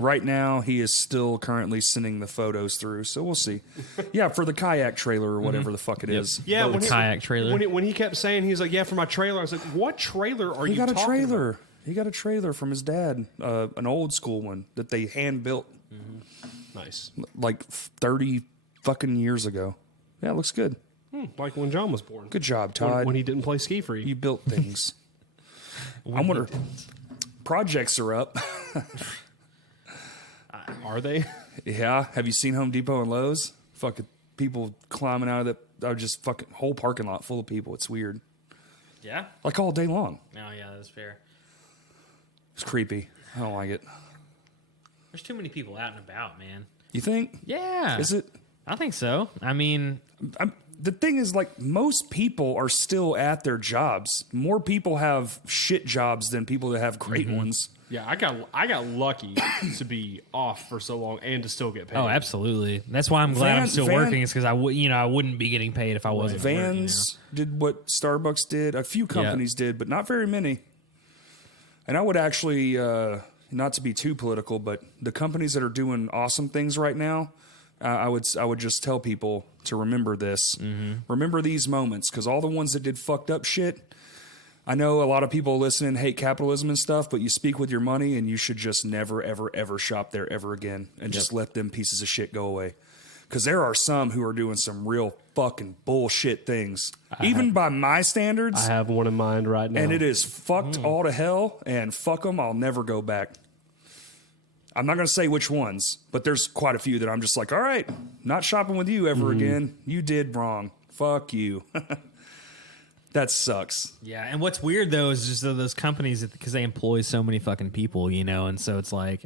Right now, he is still currently sending the photos through, so we'll see. Yeah, for the kayak trailer or whatever the fuck it is. Yeah, The kayak trailer. When he kept saying, he's like, "Yeah, for my trailer." I was like, "What trailer are He you got a talking trailer. about?" He got a trailer from his dad, an old school one that they hand built Nice, like 30 fucking years ago. Yeah, it looks good. like when John was born. Good job, Todd. When he didn't play ski free. You built things. I wonder. Projects are up. Are they? Yeah. Have you seen Home Depot and Lowe's? Fucking people climbing out of the just fucking whole parking lot full of people. It's weird. Yeah. Like all day long. Oh, yeah, that's fair. It's creepy. I don't like it. There's too many people out and about, man. You think? Yeah. Is it? I think so. I mean, The thing is, like, most people are still at their jobs. More people have shit jobs than people that have great ones. Yeah, I got lucky to be off for so long and to still get paid. oh, absolutely. That's why I'm glad I'm still Van- working. Is because I wouldn't be getting paid if I wasn't. at work, Vans did what Starbucks did. A few companies did, but not very many. And I would actually, not to be too political, but the companies that are doing awesome things right now, I would just tell people to remember this. Remember these moments, because all the ones that did fucked up shit, I know a lot of people listening hate capitalism and stuff, but you speak with your money, and you should just never, ever, ever shop there ever again, and just let them pieces of shit go away. Because there are some who are doing some real fucking bullshit things, even by my standards. I have one in mind right now. And it is fucked all to hell, and fuck them, I'll never go back. I'm not going to say which ones, but there's quite a few that I'm just like, all right, not shopping with you ever again. You did wrong. Fuck you. That sucks. Yeah, and what's weird though is just those companies, because they employ so many fucking people, and so it's like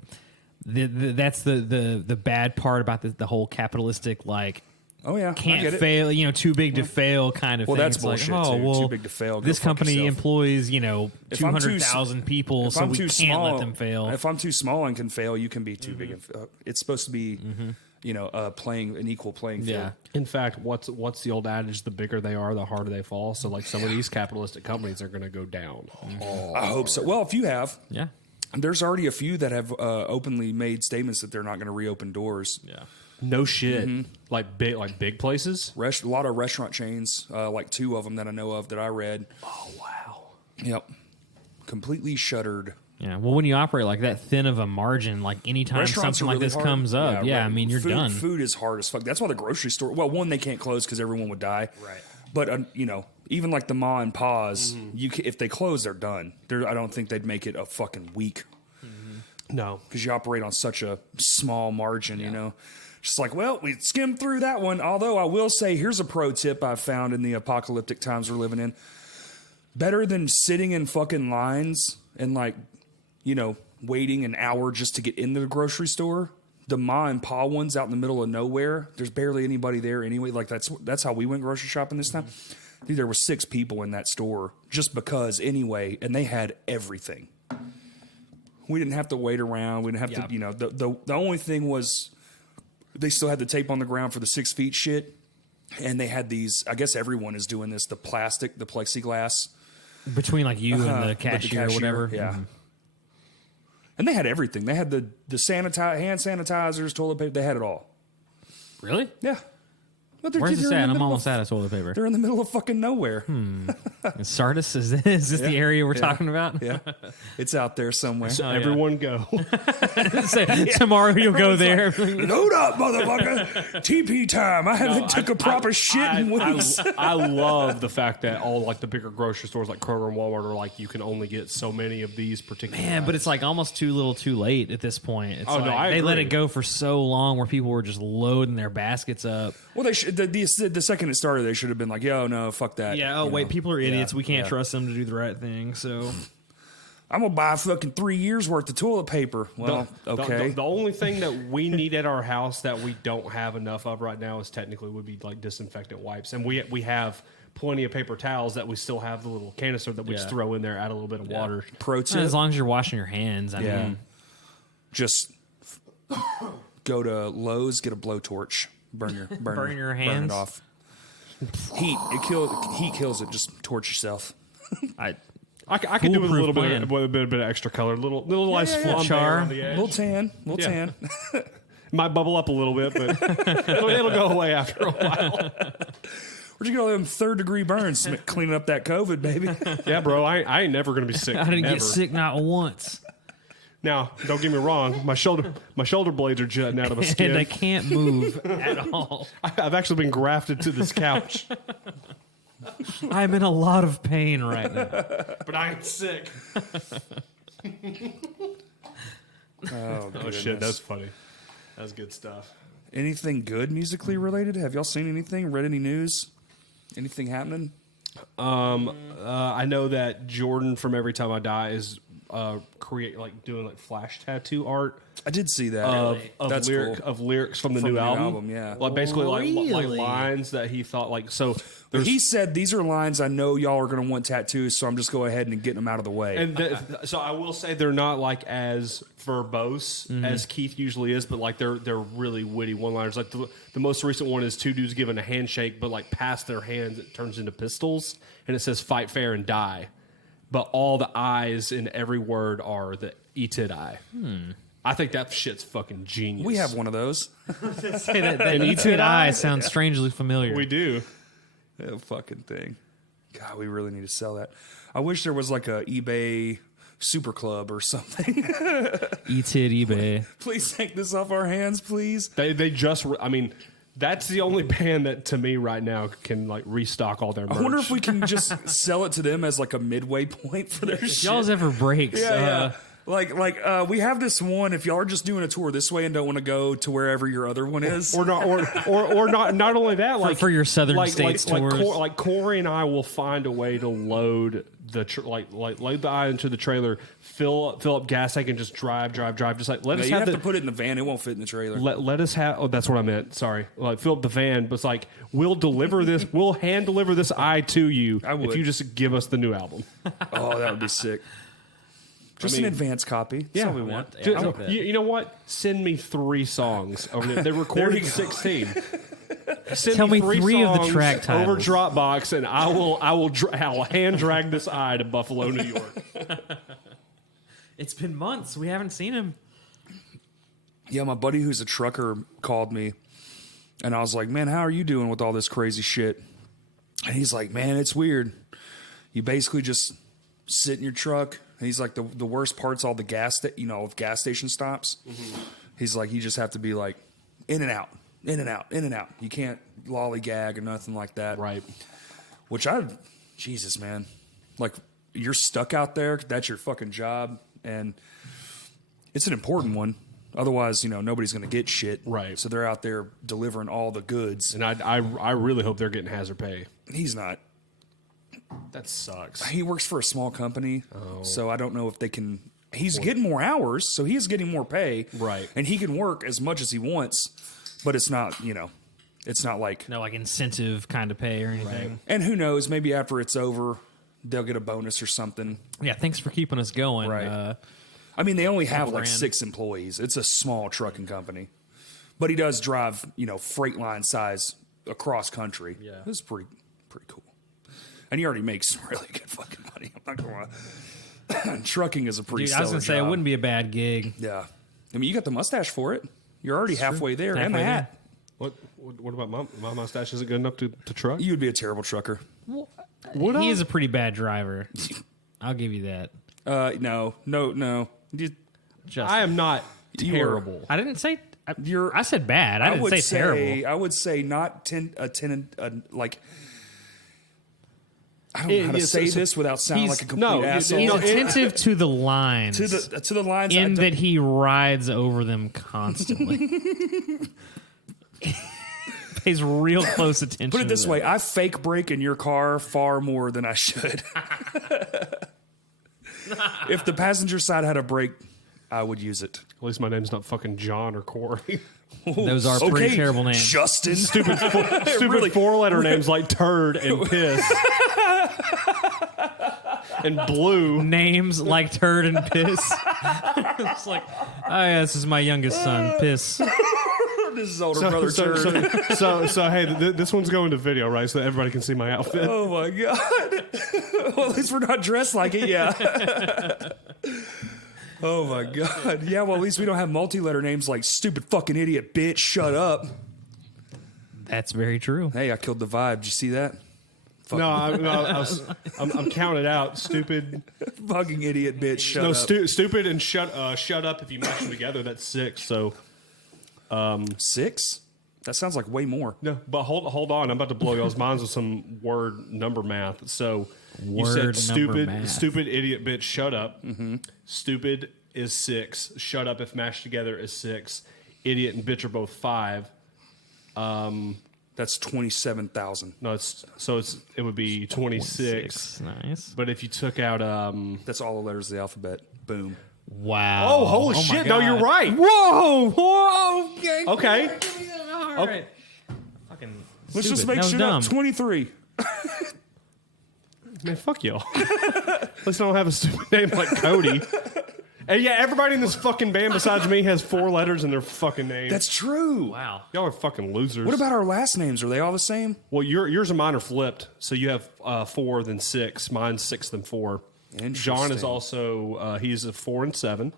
that's the bad part about the whole capitalistic, like, Oh, yeah. I can't get it. fail, too big to fail kind of Well, thing. that's It's bullshit, like, too. well, Too big to fail. Go this fuck company yourself. employs, If I'm too 200,000 people, if so I'm we too can't small, let them fail. If I'm too small and can fail, you can be too big. It's supposed to be, playing an equal playing field. Yeah. In fact, what's the old adage? The bigger they are, the harder they fall. So, like, some of these capitalistic companies are going to go down. I hope so. Well, if you have, Yeah. there's already a few that have openly made statements that they're not going to reopen doors. Yeah. No shit. Like big places. A lot of restaurant chains, like 2 of them that I know of that I read. Oh wow. Yep. Completely shuttered. Yeah. Well, when you operate like that thin of a margin, like anytime Restaurants something are like really this hard. comes up, right. I mean, you're done. Food is hard as fuck. That's why the grocery store. Well, one, they can't close because everyone would die. Right. But even like the ma and pa's, if they close, they're done. I don't think they'd make it a fucking week No. because you operate on such a small margin. Just like, well, we skimmed through that one. Although I will say, here's a pro tip I've found in the apocalyptic times we're living in. Better than sitting in fucking lines and waiting an hour just to get into the grocery store. The ma and pa ones out in the middle of nowhere. There's barely anybody there anyway. Like that's how we went grocery shopping this time. Dude, there were 6 people in that store just because anyway, and they had everything. We didn't have to wait around. We didn't have to, the only thing was they still had the tape on the ground for the 6 feet shit. And they had these, I guess everyone is doing this, the plexiglass. Between like you and the with cashier or whatever. Yeah. And they had everything. They had the hand sanitizers, toilet paper. They had it all. Really? Yeah. Well, Where's this they're in at? the I'm middle almost of- out of toilet paper. They're in the middle of fucking nowhere. Sardis, is this the area we're talking about? Yeah, it's out there somewhere. So everyone go. So, tomorrow you'll go there. Load up, motherfucker! TP time. I haven't took a proper shit in weeks. I love the fact that all like the bigger grocery stores like Kroger and Walmart are like you can only get so many of these particular. Man, but it's like almost too little, too late at this point. It's Oh, no, like I they let agree. it go for so long where people were just loading their baskets up. Well, they should. The second it started, they should have been like, "Yo, no, fuck that." Yeah. Oh You wait, know? people are idiots. Yeah, We can't yeah. trust them to do the right thing. So I'm gonna buy fucking 3 years worth of toilet paper. Well, okay. The only thing that we need at our house that we don't have enough of right now is technically would be like disinfectant wipes, and we have plenty of paper towels that we still have the little canister that we just throw in there, add a little bit of water. Pro tip: as long as you're washing your hands, I yeah, mean, just go to Lowe's, get a blowtorch, burn your hands? it off. Heat kills it. Just torch yourself. I could do with a little Foolproof bit, with a bit of extra color, little nice flambe Char. on the edge. Little tan. Might bubble up a little bit, but it'll go away after a while. Where'd you get all them 3rd-degree burns? Cleaning up that COVID, baby. Yeah, bro, I ain't never gonna be sick. I didn't ever. get sick not once, Now, don't get me wrong, my shoulder blades are jutting out of my skin. and I can't move at all. I've actually been grafted to this couch, I'm in a lot of pain right now. but I ain't sick. Oh shit, that's funny. That's good stuff. Anything good musically related? Have y'all seen anything? Read any news? Anything happening? I know that Jordan from Every Time I Die is doing like flash tattoo art I did see that. of That's lyrics cool. of lyrics from the From new the new album. album, yeah. Like basically like Really? lines that he thought like so. But he said these are lines I know y'all are going to want tattoos, so I'm just going ahead and getting them out of the way. And so I will say they're not like as verbose as Keith usually is, but like they're really witty one-liners. Like the most recent one is two dudes giving a handshake, but like past their hands it turns into pistols, and it says "fight fair and die," but all the I's in every word are the "eated I." I think that shit's fucking genius. we have one of those. Say that eated eye sounds strangely familiar. We do. That fucking thing. God, we really need to sell that. I wish there was like a eBay super club or something. Eated eBay. Please take this off our hands, please. They just. I mean, that's the only band that to me right now can like restock all their merch. I wonder if we can just sell it to them as like a midway point for their If shit. y'all's ever breaks, Yeah. Like we have this one. If y'all are just doing a tour this way and don't want to go to wherever your other one is, or not, or not. Not only that, like for your southern states tours. like Corey and I will find a way to load the load the eye into the trailer, fill up gas tank, and just drive. Just like let yeah, us you have have to put it in the van. It won't fit in the trailer. let us have. Oh, that's what I meant. Sorry. Like fill up the van, but it's like we'll deliver this. We'll hand deliver this eye to you I would. if you just give us the new album. Oh, that would be sick. Just an advance copy. That's all we want. Yeah, I like that. You know what? Send me 3 songs over there. They recorded 16. Send Tell me 3 3 of the songs track over titles. Dropbox, and I will hand drag this eye to Buffalo, New York. It's been months. We haven't seen him. Yeah, my buddy who's a trucker called me, and I was like, "Man, how are you doing with all this crazy shit?" And he's like, "Man, it's weird. You basically just sit in your truck." And he's like, "The worst part's all the gas station stops." Mm-hmm. He's like, "You just have to be like in and out, in and out, in and out. You can't lollygag or nothing like that." Right. Jesus, man, like you're stuck out there. That's your fucking job, and it's an important one. Otherwise, nobody's going to get shit. Right. So they're out there delivering all the goods. And I really hope they're getting hazard pay. He's not. That sucks. He works for a small company, so I don't know if they can. He's getting more hours, so he is getting more pay. Right. And he can work as much as he wants, but it's not, it's not like. No, like incentive kind of pay or anything. Right. And who knows, maybe after it's over, they'll get a bonus or something. Yeah, thanks for keeping us going. Right. I mean, they only have like grand. 6 employees. It's a small trucking company. But he does drive, freight line size across country. Yeah. This is pretty cool. And he already makes really good fucking money. I'm not going to lie. Trucking is a pretty Dude, I was stellar going to say, it job. wouldn't be a bad gig. Yeah. I mean, you got the mustache for it. You're already halfway there. And the Halfway hat. What about my mustache? Isn't good enough to truck? You would be a terrible trucker. He is a pretty bad driver. I'll give you that. No. I am not terrible. I didn't say. You're. I said bad. I didn't say terrible. I would say not like. I don't know how to say this without sounding like a complete asshole. He's attentive to the lines. To the lines. In that he rides over them constantly. Pays real close attention. Put it this way: I fake brake in your car far more than I should. If the passenger side had a brake, I would use it. At least my name's not fucking John or Corey. Those are pretty terrible names. Justin. Stupid really, 4-letter names like turd and piss. And blue. Names like turd and piss. It's like, oh yeah, this is my youngest son, piss. This is older brother turd. So hey, this one's going to video, right? So that everybody can see my outfit. Oh my god. Well, at least we're not dressed like it, yeah. Oh my god. Yeah, well, at least we don't have multi-letter names like stupid fucking idiot bitch, shut up. That's very true. Hey, I killed the vibe. Did you see that? I'm counted out. Stupid. Fucking idiot bitch, shut up. Stupid and shut up if you mash them together. That's 6. So 6? That sounds like way more. No, but hold on. I'm about to blow y'all's minds with some word number math. So you said stupid idiot bitch, shut up. Mm-hmm. Stupid is 6. Shut up if mashed together is 6. Idiot and bitch are both 5. That's 27,000. No, it would be 26. Nice. But if you took out that's all the letters of the alphabet. Boom. Wow. Oh, holy shit. No, you're right. Whoa. Okay. All right. Fucking Let's just stupid. make That was shit dumb. up. 23. Man, fuck y'all. At least I don't have a stupid name like Cody. And yeah, everybody in this fucking band besides me has 4 letters in their fucking name. That's true. Wow. Y'all are fucking losers. What about our last names? Are they all the same? Well, yours and mine are flipped. So you have 4 then 6. Mine's 6 then 4. John is also he's a 4 and 7.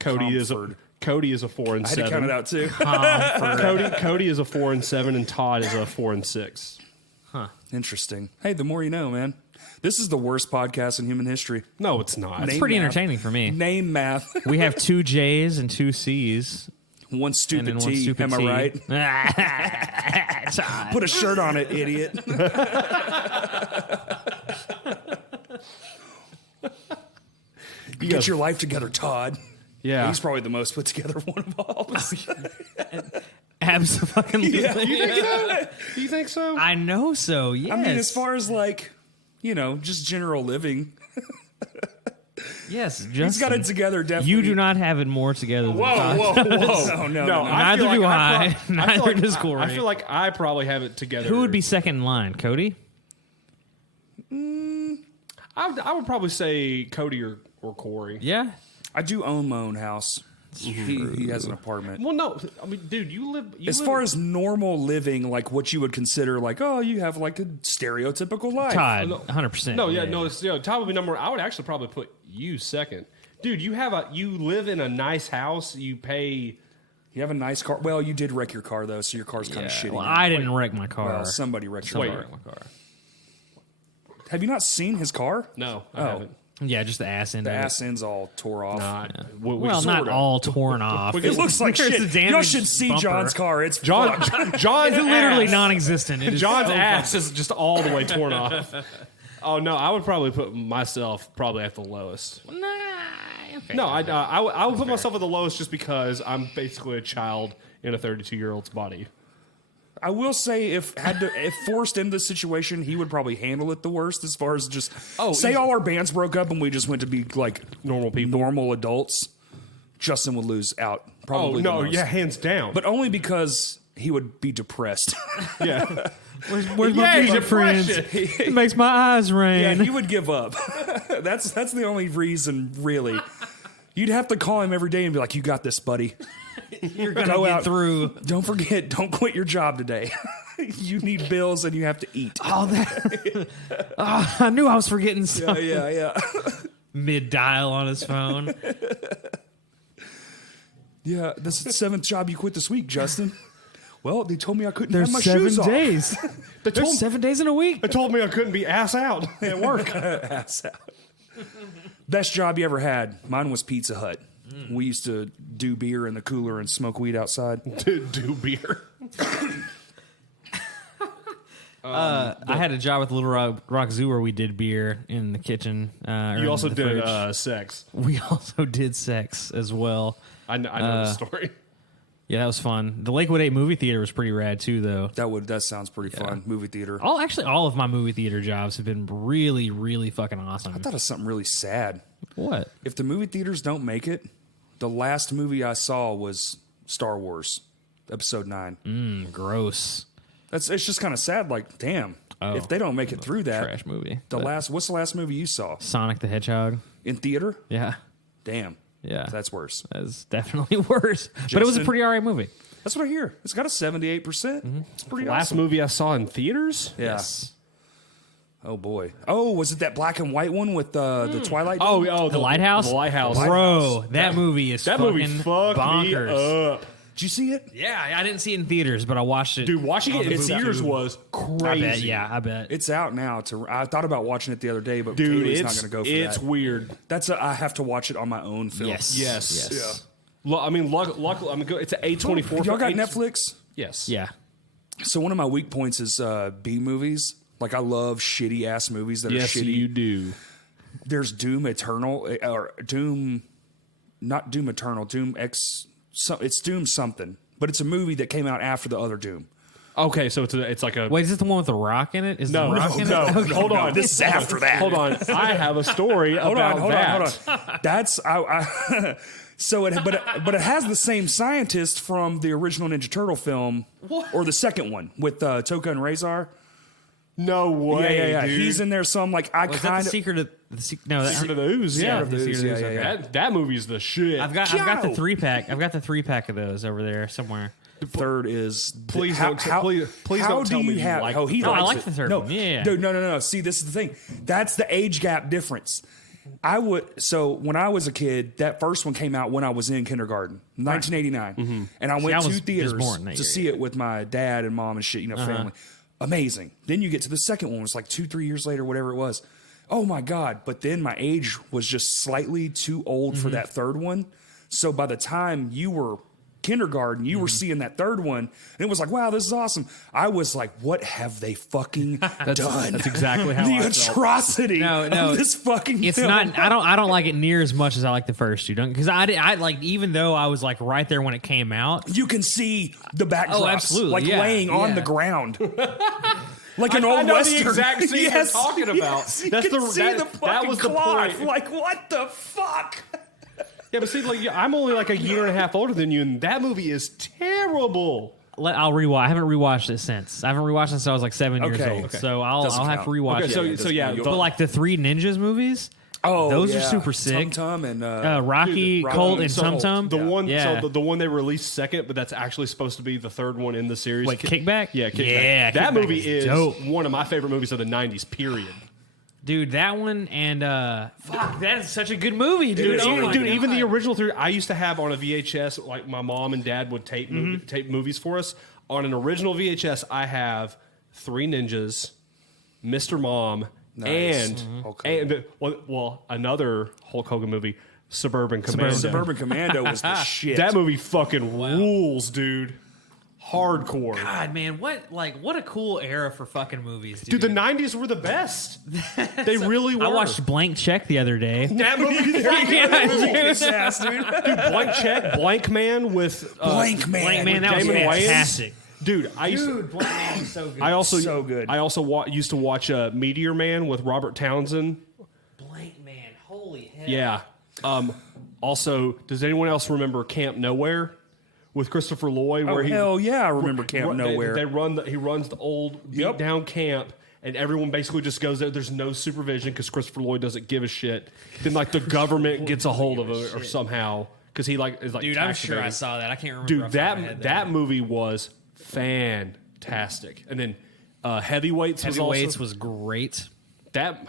Cody is a 4 and 7. I had to count it out too. Cody is a 4 and 7, and Todd is a 4 and 6. Huh. Interesting. Hey, the more you know, man. This is the worst podcast in human history. No, it's not. It's pretty math. entertaining for me. Name math. We have 2 J's and 2 C's. One And stupid then one T. stupid Am T. I right? Put a shirt on it, idiot. Get your life together, Todd. Yeah. He's probably the most put together one of all of us. Absolutely. Yeah. You think so? I know so, yes. I mean, as far as just general living, yes, Justin, he's got it together, definitely. You do not have it more together than Todd. No. Neither do I. Neither does Corey. I feel like I probably have it together. Who would be second in line? Cody? I would probably say Cody or Corey. Yeah. I do own my own house. He has an apartment. Well, no. I mean, dude, you live... As far as normal living, like what you would consider like, oh, you have like a stereotypical life. Todd, 100%. No, Todd would be number... I would actually probably put you second. Dude, you live in a nice house. You pay... You have a nice car. Well, you did wreck your car, though, so your car's kind of shitty. Well, I didn't wreck my car. Well, somebody wrecked your car. wrecked my car. Have you not seen his car? No, I haven't. Yeah, just the ass end. The of it. ass end's all tore off. Nah, Well, not all torn off. It looks like There's a shit. damaged Y'all should see bumper. John's car. It's John's It's literally ass. non-existent. It is John's so ass is just all the way torn off. Oh no, I would probably put myself probably at the lowest. Nah, okay. No, I would put myself at the lowest just because I'm basically a child in a 32-year-old's body. I will say, if forced into this situation, he would probably handle it the worst. As far as just say all our bands broke up and we just went to be like Normal people. normal adults, Justin would lose out. Probably. Oh no, the most. yeah, hands down. But only because he would be depressed. yeah, Where's my pizza friends? It makes my eyes Yeah, rain. he would give up. That's the only reason, really. You'd have to call him every day and be like, "You got this, buddy. You're gonna Go get out through. Don't forget. Don't quit your job today. You need bills and you have to eat." Oh, that. I knew I was forgetting something. Yeah. Mid dial on his phone. Yeah, that's the 7th job you quit this week, Justin. Well, they told me I couldn't There's have my 7 shoes days. There's 7 days in a week. They told me I couldn't be ass out at work. off. Ass out. Best job you ever had? Mine was Pizza Hut. We used to do beer in the cooler and smoke weed outside. Do beer. I had a job with Little Rock Zoo where we did beer in the kitchen. You also did fridge. sex. We also did sex as well. I know the story. Yeah, that was fun. The Lakewood 8 movie theater was pretty rad too, though. That sounds pretty fun. Movie theater. All of my movie theater jobs have been really, really fucking awesome. I thought of something really sad. What? If the movie theaters don't make it, the last movie I saw was Star Wars, Episode 9. Gross. It's just kind of sad. Like, damn, if they don't make it through that, Trash movie. what's the last movie you saw Sonic the Hedgehog. in theater? Yeah. Damn, Yeah. that's worse. That's definitely worse. But it was a pretty alright movie. That's what I hear. It's got a 78%. It's pretty Last awesome. movie I saw in theaters? Yeah. Yes. Oh boy. Oh, was it that black and white one with the Twilight? Oh, The Lighthouse? The Lighthouse. Bro, that movie is That fucking movie fucked bonkers. me up. Did you see it? Yeah, I didn't see it in theaters, but I watched it. Dude, watching on it the in movie theaters theater. was crazy. I bet, yeah, I bet. It's out now. I thought about watching it the other day, but Dude, Kaylee's it's not going to go for it's that. weird. I have to watch it on my own film. Yes. Yes. I mean, luckily, it's an A24. Y'all got Netflix? Yes. Yeah. So one of my weak points is B movies. Like I love shitty ass movies that Yes, are shitty. you do. There's Doom Eternal or Doom, not Doom Eternal. Doom X. It's Doom something, but it's a movie that came out after the other Doom. Okay, so it's like a... Wait, is this the one with the Rock in it? Is No, the Rock in no. it? Okay. Hold on. This is after that. Hold on. I have a story about that. Hold on. That's so but it has the same scientist from the original Ninja Turtle film, or the second one with Toka and Razor. No way, Yeah. dude. He's in there. So I'm like, I Was that kind the of. Secret of no? Secret of the Ooze, yeah. The Secret of the Ooze, Yeah. okay. That movie's the shit. I've got the Joe! 3-pack. I've got the 3-pack of those over there somewhere. The third is Please how, don't t- how, please how don't do tell me you you have? like Oh, he No, I likes like it. the third no, one. Yeah. Dude, no. See, this is the thing. That's the age gap difference. So when I was a kid, that first one came out when I was in kindergarten, 1989, and I went I to was theaters just born that to year, see it with my dad and mom and shit. Family. Amazing. Then you get to the second one. It's like 2-3 years later, whatever it was. Oh my God. But then my age was just slightly too old for that third one. So by the time you were kindergarten, you were seeing that third one, and it was like, wow, this is awesome. I was like, what have they fucking done? That's exactly how the I felt. atrocity No, of this fucking It's film. not. I don't like it near as much as I like the first two. Because I like, even though I was like right there when it came out. You can see the backdrops, Oh, absolutely, like yeah, laying on yeah. the ground. Like an old I know western. the exact scene you're talking about. Yes, you That's can the- see that- the that fucking was the cloth. point. Like, what the fuck? Yeah, but see, like I'm only like a year and a half older than you, and that movie is terrible. I'll rewatch. I haven't rewatched it since. I haven't rewatched it since I was like 7 years Okay. old. Okay. So I'll Doesn't have to count. rewatch Okay, it. so yeah, You'll- But like the 3 Ninjas movies, Oh, those are yeah. super sick. Tum Tum and Rocky, Dude, Colt, Rocky, and so Tum Tum. The one, Yeah. so the one they released second, but that's actually supposed to be the third one in the series. Wait, Kickback? Yeah, Kickback. Yeah, that Kickback movie is is dope. one of my favorite movies of the '90s. Period. Dude, that one and fuck, that is such a good movie, dude. is Oh really my Dude, God. even the original three, I used to have on a VHS. Like my mom and dad would tape Mm-hmm. tape movies for us. On an original VHS, I have 3 Ninjas, Mr. Mom, Nice. and Hulk and well, another Hulk Hogan movie, Suburban Commando. Suburban Commando was the shit. That movie fucking rules, dude. Hardcore. God, man, what a cool era for fucking movies, dude. Dude, the '90s were the best. They really were. I watched Blank Check the other day. that movie. ass, dude. Dude, Blank Check, Blank Man with Blank Man. Blank Man, with that was Damon Wayans. fantastic. Dude, I used. Dude, Blank Man was so good. I also So good. I also used to watch Meteor Man with Robert Townsend. Blank Man, holy hell. Yeah. Also, does anyone else remember Camp Nowhere with Christopher Lloyd? Oh, Where he hell yeah, I remember Camp Ru- Nowhere. He runs the old beat Yep. down camp, and everyone basically just goes there. There's no supervision because Christopher Lloyd doesn't give a shit. Then like the government gets a hold of it or somehow because he like is like Dude, I'm sure I captivated. saw that. I can't remember. Dude, off the top of my head, that movie was fantastic. And then Heavyweights Heavyweights was was great. that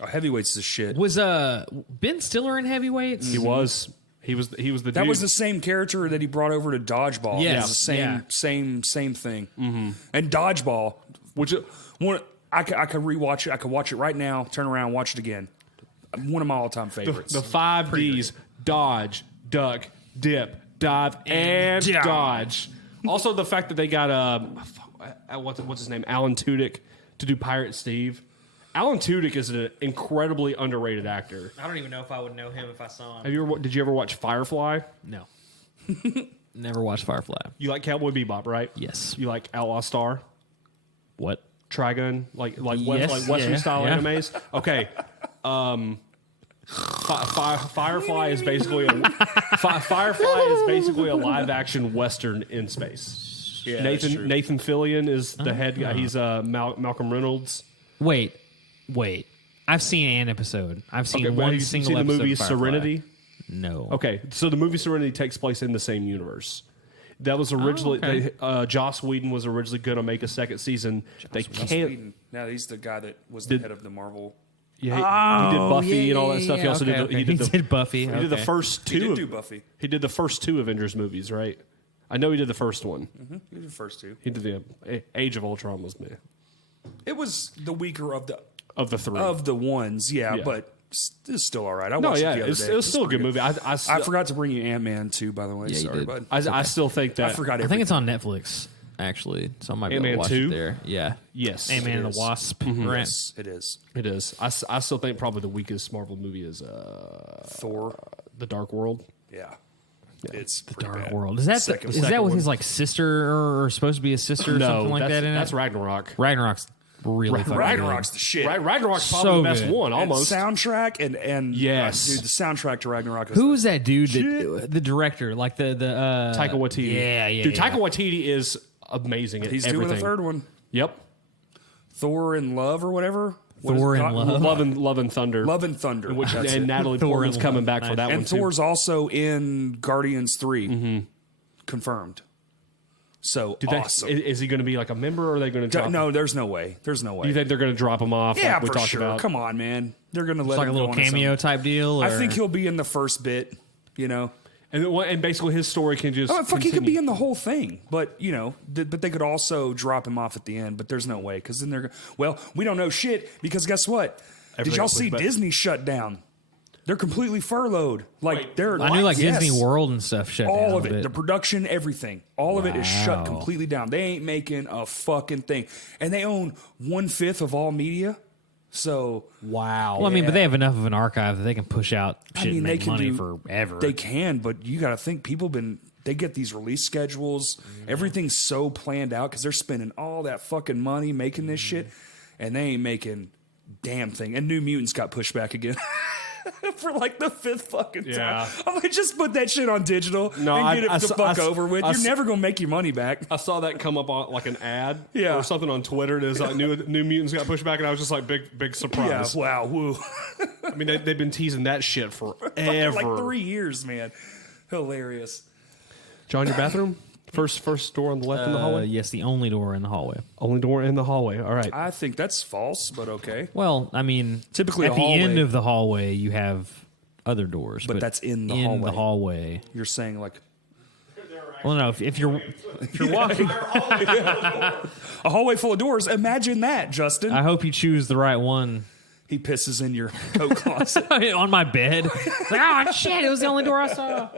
Oh, Heavyweights is shit. Was Ben Stiller in Heavyweights? he was He was the dude. That was the same character that he brought over to Dodgeball. Yeah. It was the same thing. Mm-hmm. And Dodgeball, which I could rewatch it. I could watch it right now, turn around, watch it again. One of my all-time favorites. The 5 Ds: dodge, duck, dip, dive, and dodge. Also, the fact that they got what's his name, Alan Tudyk, to do Pirate Steve. Alan Tudyk is an incredibly underrated actor. I don't even know if I would know him if I saw him. Did you ever watch Firefly? No. Never watched Firefly. You like Cowboy Bebop, right? Yes. You like Outlaw Star? What? Trigun? Like Yes, Western style yeah. animes? Okay. Firefly is basically a live action Western in space. Yeah, Nathan Fillion is the head guy. He's Malcolm Reynolds. Wait. I've seen an episode. I've seen Have one you single seen the episode movie of Firefly. Serenity? No. Okay, so the movie Serenity takes place in the same universe. That was originally Joss Whedon was originally going to make a second season. Now he's the guy that was the head of the Marvel. Yeah, he did Buffy and all that stuff. He also did. He did Buffy. He did the first two. He did do Buffy. He did the first 2 Avengers movies, right? I know he did the first one. Mm-hmm. He did the first 2. He did the Age of Ultron was me It was the weaker of the 3 ones, yeah. But it's still all right. I watched it the other day. It was still a good movie. I forgot to bring you Ant-Man too, by the way. Yeah, you Sorry, did. bud. I still think that I forgot. I think it's on Netflix, actually. So I might be able to Ant-Man watch 2? it there. Yeah. Yes, Ant-Man and the Wasp. Right? Yes, it is. it is. I still think probably the weakest Marvel movie is Thor. The Dark World. Yeah. It's The pretty Dark bad. World. Is that Second with one. his like sister or supposed to be a sister or something like that in that's it? Ragnarok. Ragnarok's really fucking Ragnarok's good. the shit. Ragnarok's probably So the best good. one, And almost. soundtrack and Yes. dude, the soundtrack to Ragnarok. Is Who's that dude? The director, like the Taika Waititi. Yeah. Dude, Taika Waititi is amazing at he's everything. doing the third one. Yep. Thor in Love or whatever. What Thor is it in called? Love. Love and Thunder. Love and Thunder. That's and it. Natalie Thor Portman's and coming Love. back for Nice. that one And too. Thor's also in Guardians 3. Confirmed. So awesome. Is he going to be like a member, or are they going to drop him? No, there's no way. There's no way. You think they're going to drop him off? Yeah, like we for talked sure. about? Come on, man. They're going to let It's like a him little go on his cameo own. type deal. Or? I think he'll be in the first bit, you know. And basically his story can just Oh, fuck, he could continue. be in the whole thing, but you know, but they could also drop him off at the end. But there's no way because then they're we don't know shit because guess what? Did Everything y'all was see back. Disney shut down? They're completely furloughed. Like they're I knew like yes. Disney World and stuff shut down. All of it, but- the production, everything, all of it is shut Wow. completely down. They ain't making a fucking thing, and they own 1/5 of all media. So Wow. Well, I mean, but they have enough of an archive that they can push out shit and they make can money do forever. They can, but you got to think they get these release schedules. Everything's so planned out because they're spending all that fucking money making this shit, and they ain't making damn thing. And New Mutants got pushed back again. For like the 5th fucking Yeah. time. I'm like, just put that shit on digital and get it the fuck over with. You're never going to make your money back. I saw that come up on like an ad Yeah. or something on Twitter. It is like New Mutants got pushed back, and I was just like, big Yeah, surprise. wow, woo. I mean, they've been teasing that shit forever. Like 3 years, man. Hilarious. John, your bathroom? First door on the left in the hallway? Yes, the only door in the hallway. Only door in the hallway. All right. I think that's false, but okay. Well, I mean, Typically at a the end hallway. of the hallway, you have other doors, But that's in the in hallway. the hallway. You're saying like Well, no, if you're walking, a hallway full of doors. Imagine that, Justin. I hope you choose the right one. He pisses in your coat closet. On my bed. It's like, oh shit! It was the only door I saw.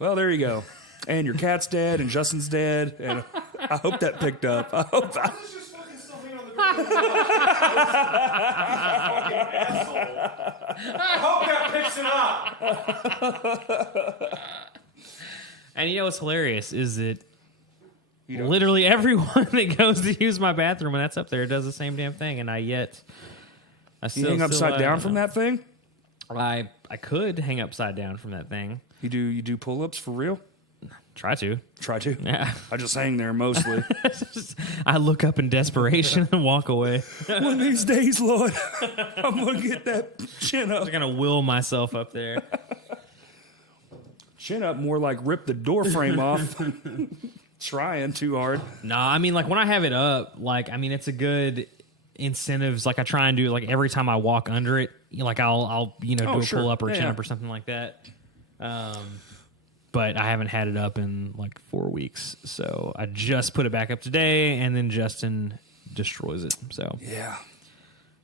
Well, there you go. And your cat's dead, and Justin's dead, and I hope that picked up. I hope that. I hope that picks it up. And you know what's hilarious is that literally everyone that goes to use my bathroom and that's up there does the same damn thing, and I You still hang upside down from that thing? I could hang upside down from that thing. You do pull-ups for real? Try to. Try to. Yeah. I just hang there mostly. I look up in desperation and walk away. One of these days, Lord, I'm gonna get that chin up. I'm gonna will myself up there. Chin up, more like rip the door frame off. Trying too hard. No, I mean, like when I have it up, like I mean, it's incentives. Like I try and do like every time I walk under it, like I'll do a sure. pull up or Yeah, chin yeah. up or something like that. But I haven't had it up in like 4 weeks, so I just put it back up today, and then Justin destroys it. So Yeah.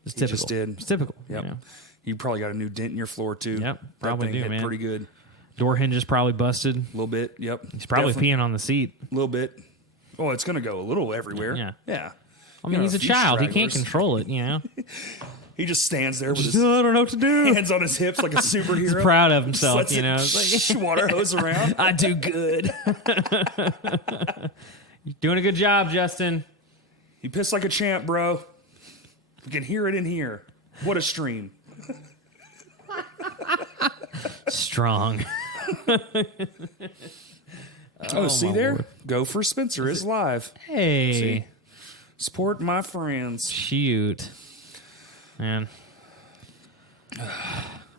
it's He typical. just did. It's typical. Yep. You know? You probably got a new dent in your floor too. Yep, That probably thing do, hit man. Pretty good. Door hinge is probably busted. A little bit. Yep. He's probably Definitely. peeing on the seat. A little bit. Oh, it's gonna go a little everywhere. Yeah. Yeah. I mean, he's a few child. He can't stragglers. control it. You know. He just stands there with his I don't know what to do. hands on his hips like a superhero. He's proud of himself. Lets You it know. It's like, water hose around. I do good. You're doing a good job, Justin. He pissed like a champ, bro. You can hear it in here. What a stream. Strong. Oh, see my there? Lord. Go for Spencer is live. Hey. See? Support my friends. Shoot. Man. I'm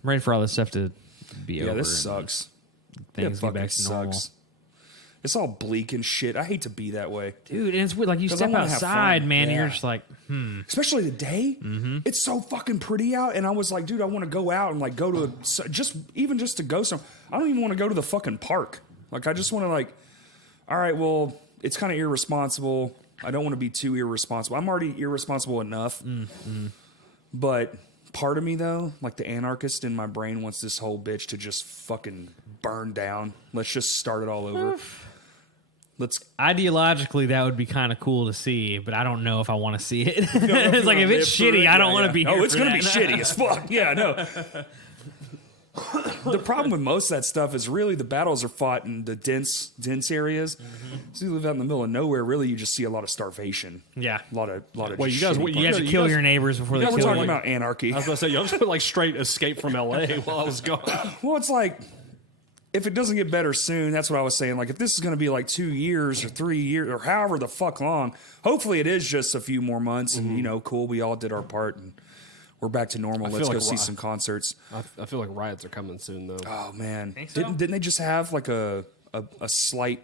ready for all this stuff to be over. Yeah, this and sucks. Things It get fucking back to normal. sucks. It's all bleak and shit. I hate to be that way. Dude, and it's weird. Like, you 'Cause I step wanna have outside, fun. man, and Yeah. you're just like, Especially today. Mm-hmm. It's so fucking pretty out. And I was like, dude, I want to go out and like go to just to go some. I don't even want to go to the fucking park. Like, I just want to like, all right, well, it's kind of irresponsible. I don't want to be too irresponsible. I'm already irresponsible enough. But part of me, though, like the anarchist in my brain, wants this whole bitch to just fucking burn down. Let's just start it all over. Let's. ideologically, that would be kind of cool to see, but I don't know if I want to see it. if you It's like, if wanna it's live through shitty, it, I don't yeah, want to yeah. be here. Oh, it's for gonna be that. shitty as fuck. Yeah, no. The problem with most of that stuff is really the battles are fought in the dense areas. So you live out in the middle of nowhere. Really, you just see a lot of starvation. Yeah. a lot of. Wait, you guys- shitty You have to You kill guys- your neighbors before they Yeah, we're kill talking you. about anarchy. I was going to say, y'all just put like straight Escape from LA while I was gone. Well, it's like if it doesn't get better soon, that's what I was saying. Like if this is going to be like 2 years or 3 years or however the fuck long, hopefully it is just a few more months. And cool, we all did our part and we're back to normal. Let's feel go like see some concerts. I feel like riots are coming soon, though. Oh man, so? didn't they just have like a slight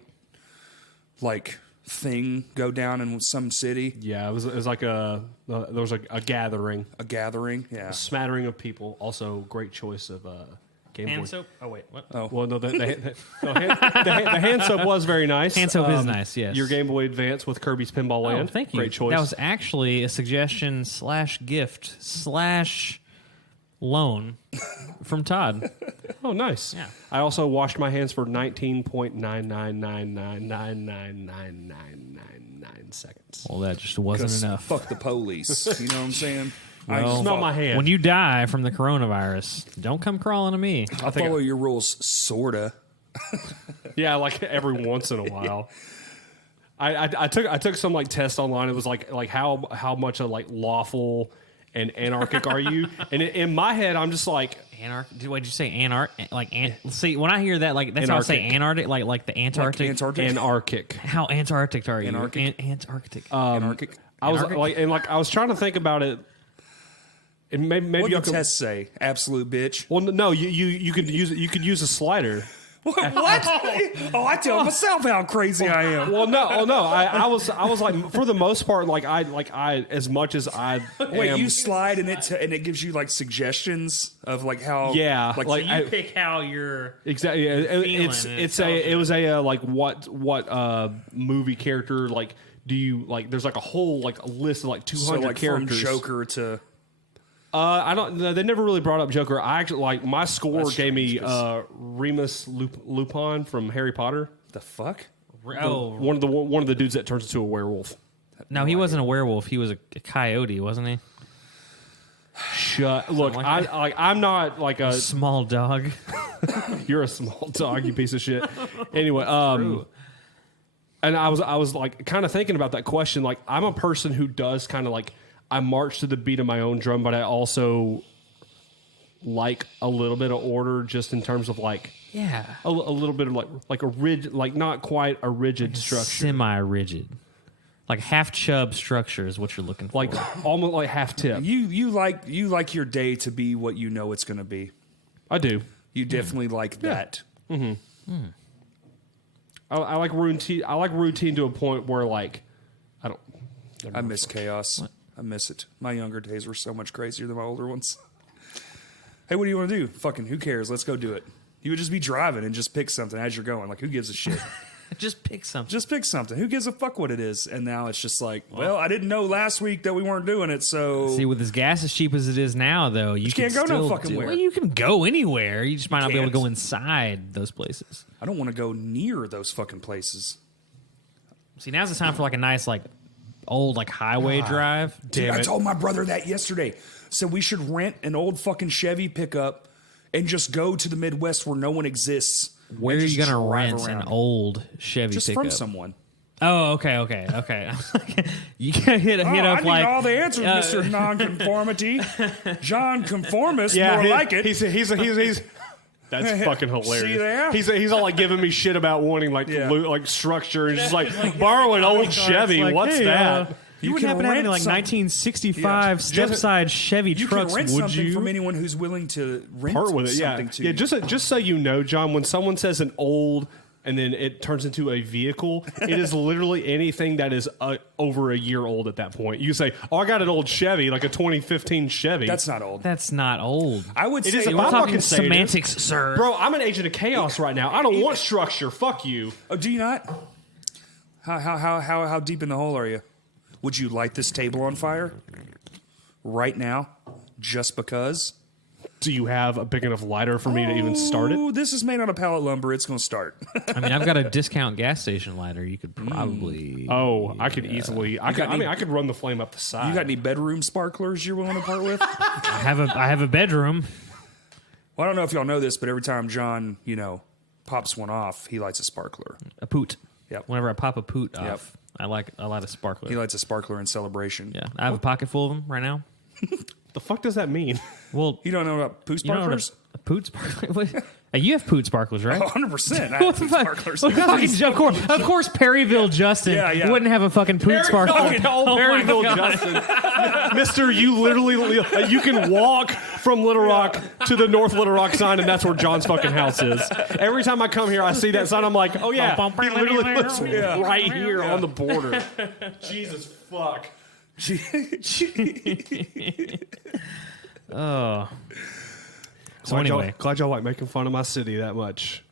like thing go down in some city? Yeah, it was like there was a gathering, A gathering? Yeah. a smattering of people. Also, great choice of Game Boy. Hand soap? Oh, wait. What? Well, no, the hand soap was very nice. Hand soap is nice, yes. Your Game Boy Advance with Kirby's Pinball Oh, Land. thank you. Great choice. That was actually a suggestion / gift / loan from Todd. oh, nice. Yeah. I also washed my hands for 19.999999999 seconds. Well, that just wasn't 'Cause enough. Fuck the police. You know what I'm saying? Well, Smell my hand. When you die from the coronavirus, don't come crawling to me. I follow your rules, sorta. Yeah, like every once in a while. I took some like test online. It was like how much of like lawful and anarchic are you? And in my head, I'm just like What did you say? See, when I hear that, like that's how I say Antarctic. Antarctic, like the Antarctic. anarchic. How Antarctic are you? Anarchic? Antarctic. Anarchic. I was Anarchic? I was trying to think about it. And maybe What y'all did the could. test say? Absolute bitch. Well, no, you could use a slider. What? Oh, I tell myself how crazy I am. Well, no, I was like for the most part like I as much as I Wait, am, you slide and it gives you like suggestions of like how Yeah, like, you pick how you're. exactly yeah, it was a like what movie character like do you like there's like a whole like a list of like 200 so like characters. from Joker to I don't. No, they never really brought up Joker. I actually like my score That's gave me strange, Remus Lupin from Harry Potter. the fuck. Oh One of the dudes that turns into a werewolf. no, he wasn't a werewolf. He was a coyote, wasn't he? Look, like I'm not like a. Small dog. You're a small dog, you piece of shit. Anyway, and I was like kind of thinking about that question. Like I'm a person who does kind of like. I march to the beat of my own drum, but I also like a little bit of order, just in terms of like Yeah. a little bit of like a rigid, like not quite a rigid structure, Semi-rigid. Like half chub structure is what you're looking for. like almost like half tip. You like your day to be what you know it's going to be. I do. You definitely like that. I like routine. I like routine to a point where like I don't. I miss chaos. I miss it. My younger days were so much crazier than my older ones. Hey, what do you want to do? Fucking who cares? Let's go do it. You would just be driving and just pick something as you're going. Like, who gives a shit? Just pick something. Just pick something. Who gives a fuck what it is? And now it's just like, well, I didn't know last week that we weren't doing it, so... See, with this gas as cheap as it is now, though, you can't can go no still fucking do where. Well, you can go anywhere. You just might not be able to can't. go inside those places. I don't want to go near those fucking places. See, now's the time for like a nice, like, old, like, highway drive. Dude, Damn I it. told my brother that yesterday. So we should rent an old fucking Chevy pickup and just go to the Midwest where no one exists. Where are and you just going to drive rent an around. old Chevy Just pickup? from someone. Oh, okay. I was like, you can hit Oh, up I need like all the answers, Mr. Nonconformity. John Conformist, more like it. He's that's fucking hilarious. See there? He's all like giving me shit about wanting like Yeah. like structure and just like borrow an old Chevy. like, What's hey, that? You You wouldn't can happen to have any rent like some- 1965 step-side Chevy You trucks, can rent would something you? from anyone who's willing to rent Part with it, yeah. something to Yeah, you. just so you know, John, when someone says an old and then it turns into a vehicle, it is literally anything that is over a year old at that point. You say, "Oh, I got an old Chevy, like a 2015 Chevy." That's not old. That's not old. I would It say is We're I talking fucking say it is. semantics, sir. Bro, I'm an agent of chaos right now. I don't want structure. Fuck you. Oh, do you not? How deep in the hole are you? Would you light this table on fire right now, just because? Do you have a big enough lighter for me to even start it? Oh, this is made out of pallet lumber. It's going to start. I mean, I've got a discount gas station lighter. You could probably. Oh, I could easily. I got any- could run the flame up the side. You got any bedroom sparklers you're willing to part with? I have a bedroom. Well, I don't know if y'all know this, but every time John, pops one off, he lights a sparkler. A poot. Yep. Whenever I pop a poot off, Yep. I light a sparkler. He lights a sparkler in celebration. Yeah, I have a pocket full of them right now. The fuck does that mean? Well, You don't know about poo you know what sparklers? a poot sparkler. What? Hey, you have poot sparklers, right? 100%. I have poo sparklers. Of course, Perryville Justin Yeah. wouldn't have a fucking poot sparkler. Fucking old Oh my Perryville God. Justin. Mister, you literally, you can walk from Little Rock to the North Little Rock sign, and that's where John's fucking house is. Every time I come here, I see that sign, I'm like, oh yeah, he literally lives right here on the border. Jesus fuck. Oh. So anyway, glad y'all like making fun of my city that much.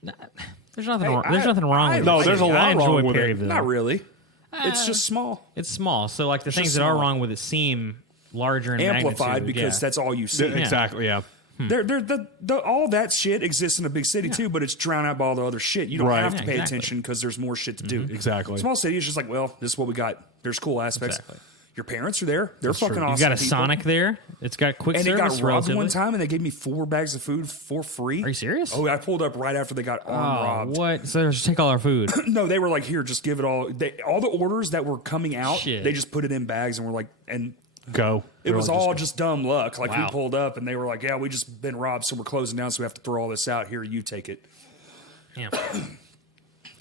there's nothing wrong. I- There's nothing wrong I- with No, it. there's a lot I enjoy wrong with it. Perryville. Not really. It's just small. It's small, so like the things just that are small. wrong with it seem larger in Amplified magnitude, because yeah. that's all you see. Exactly, yeah. All that shit exists in a big city too, but it's drowned out by all the other shit. You don't Right. have to Yeah, pay exactly. attention because there's more shit to do. Exactly. Small city is just like, well, this is what we got. There's cool aspects. Exactly. Your parents are there. They're fucking true. awesome. You've got a people. Sonic there. It's got quick And it service. got robbed relatively. one time, and they gave me 4 bags of food for free. Are you serious? Oh, I pulled up right after they got robbed. What? So just take all our food. No, they were like, here, just give it all. All the orders that were coming out, Shit. they just put it in bags, and we're like, and Go. it was all just dumb luck. Like Wow. we pulled up, and they were like, yeah, we just been robbed, so we're closing down, so we have to throw all this out. Here, you take it. Yeah.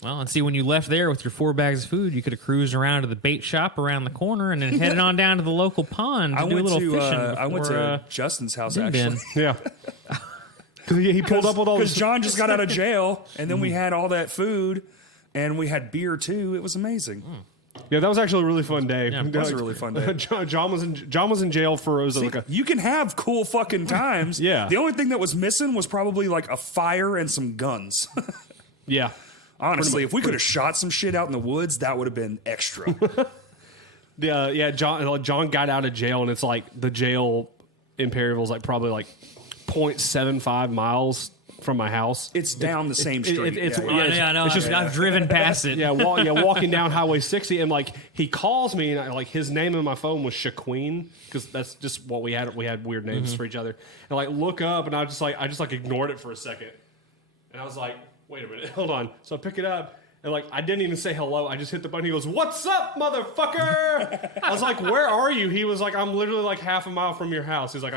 Well, and see, when you left there with your 4 bags of food, you could have cruised around to the bait shop around the corner and then headed on down to the local pond to I do a went little to fishing. I went before, to Justin's house Din actually. Din. Yeah. Because he pulled up with all Because this. John just got out of jail, and then Mm-hmm. we had all that food, and we had beer too. It was amazing. Yeah, that was actually a really fun day. Yeah, it was a really fun day. John was in jail for like a. You can have cool fucking times. Yeah. The only thing that was missing was probably like a fire and some guns. Yeah. Honestly, if we could have shot some shit out in the woods, that would have been extra. Yeah, John got out of jail, and it's like the jail in Perryville is like probably like 0.75 miles from my house. It's down the same street. it's- Yeah, yeah, Yeah, I know. it's just- I've driven past it. Yeah, walking down Highway 60, and like he calls me, and like his name in my phone was Shaqueen, because that's just what we had. We had weird names for each other, and like look up, and I just ignored it for a second, and I was like, wait a minute, hold on. So I pick it up, and like I didn't even say hello. I just hit the button. He goes, "What's up, motherfucker?" I was like, "Where are you?" He was like, "I'm literally like half a mile from your house." He's like,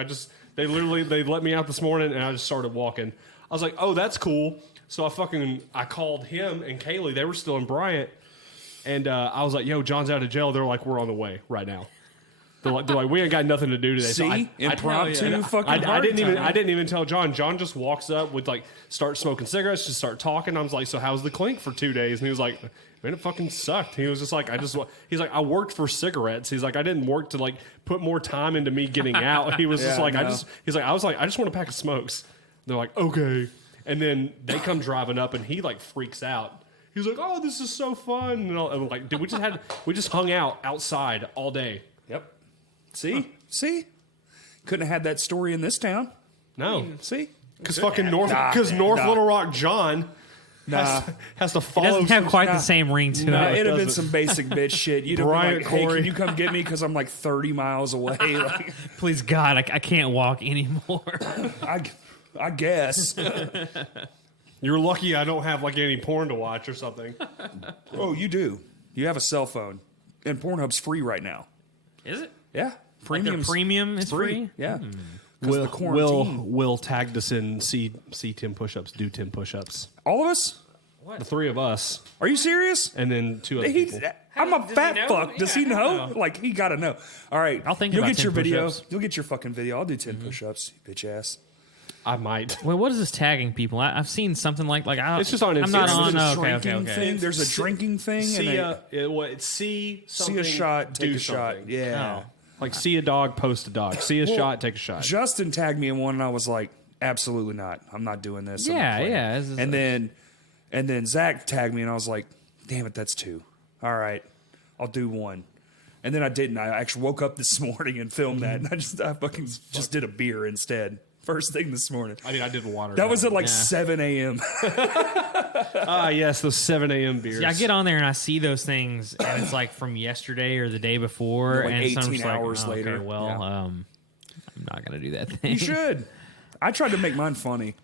they let me out this morning, and I just started walking. I was like, "Oh, that's cool." So I called him and Kaylee. They were still in Bryant, and I was like, "Yo, John's out of jail." They're like, "We're on the way right now." They're like, "We ain't got nothing to do today." See? So Impromptu fucking I party didn't time. even tell John. John just walks up with like start smoking cigarettes, just start talking. I was like, "So how's the clink for 2 days?" And he was like, Man, it fucking sucked. He was just like, he's like, I worked for cigarettes. He's like, I didn't work to like put more time into me getting out. He was just like, I just want a pack of smokes. They're like, okay. And then they come driving up and he like freaks out. He's like, oh, this is so fun. And I'm like, dude, we just hung out outside all day. Yep. See? Couldn't have had that story in this town. No. See? Because fucking North Nah. Little Rock John has to It follow. doesn't have quite the same ring to No, it. it'd have been some basic bitch shit. You'd have been Bryant like, hey, Corey. can you come get me? Because I'm like 30 miles away. Like, Please, God, I can't walk anymore. I guess. You're lucky I don't have like any porn to watch or something. Oh, you do. You have a cell phone. And Pornhub's free right now. Is it? Yeah. Like their premium is free? Yeah. 'Cause the quarantine. Will tagged us in see 10 push-ups, do 10 push-ups. All of us? The three of us, Are you serious? and then two other He's, people. I'm a Does he fat know? fuck. Does he Yeah, I know? don't know. Like, he got to know. All right. I'll think You'll about get 10 your video. push-ups. You'll get your fucking video. I'll do 10 push-ups, you bitch ass. I might. Wait, what is this tagging people? I've seen something like It's just on I'm not Instagram. on. There's a Okay, okay, drinking okay. thing. There's a drinking thing. See and see see a shot, take do a shot. something. Yeah. Oh. Like see a dog, post a dog. See a shot, take a shot. Justin tagged me in one, and I was like, absolutely not. I'm not doing this. I'm not Yeah, playing. yeah. This is- And then Zach tagged me, and I was like, damn it, that's two. All right, I'll do one. And then I didn't. I actually woke up this morning and filmed that, and I fucking just did a beer instead. First thing this morning. I did water. That was at like Yeah. 7 a.m. Yes, those 7 a.m. beers. Yeah, I get on there and I see those things, and it's like from yesterday or the day before, Like and so I'm 18 just like, hours oh, okay, later. well, Yeah. I'm not gonna do that thing. You should. I tried to make mine funny.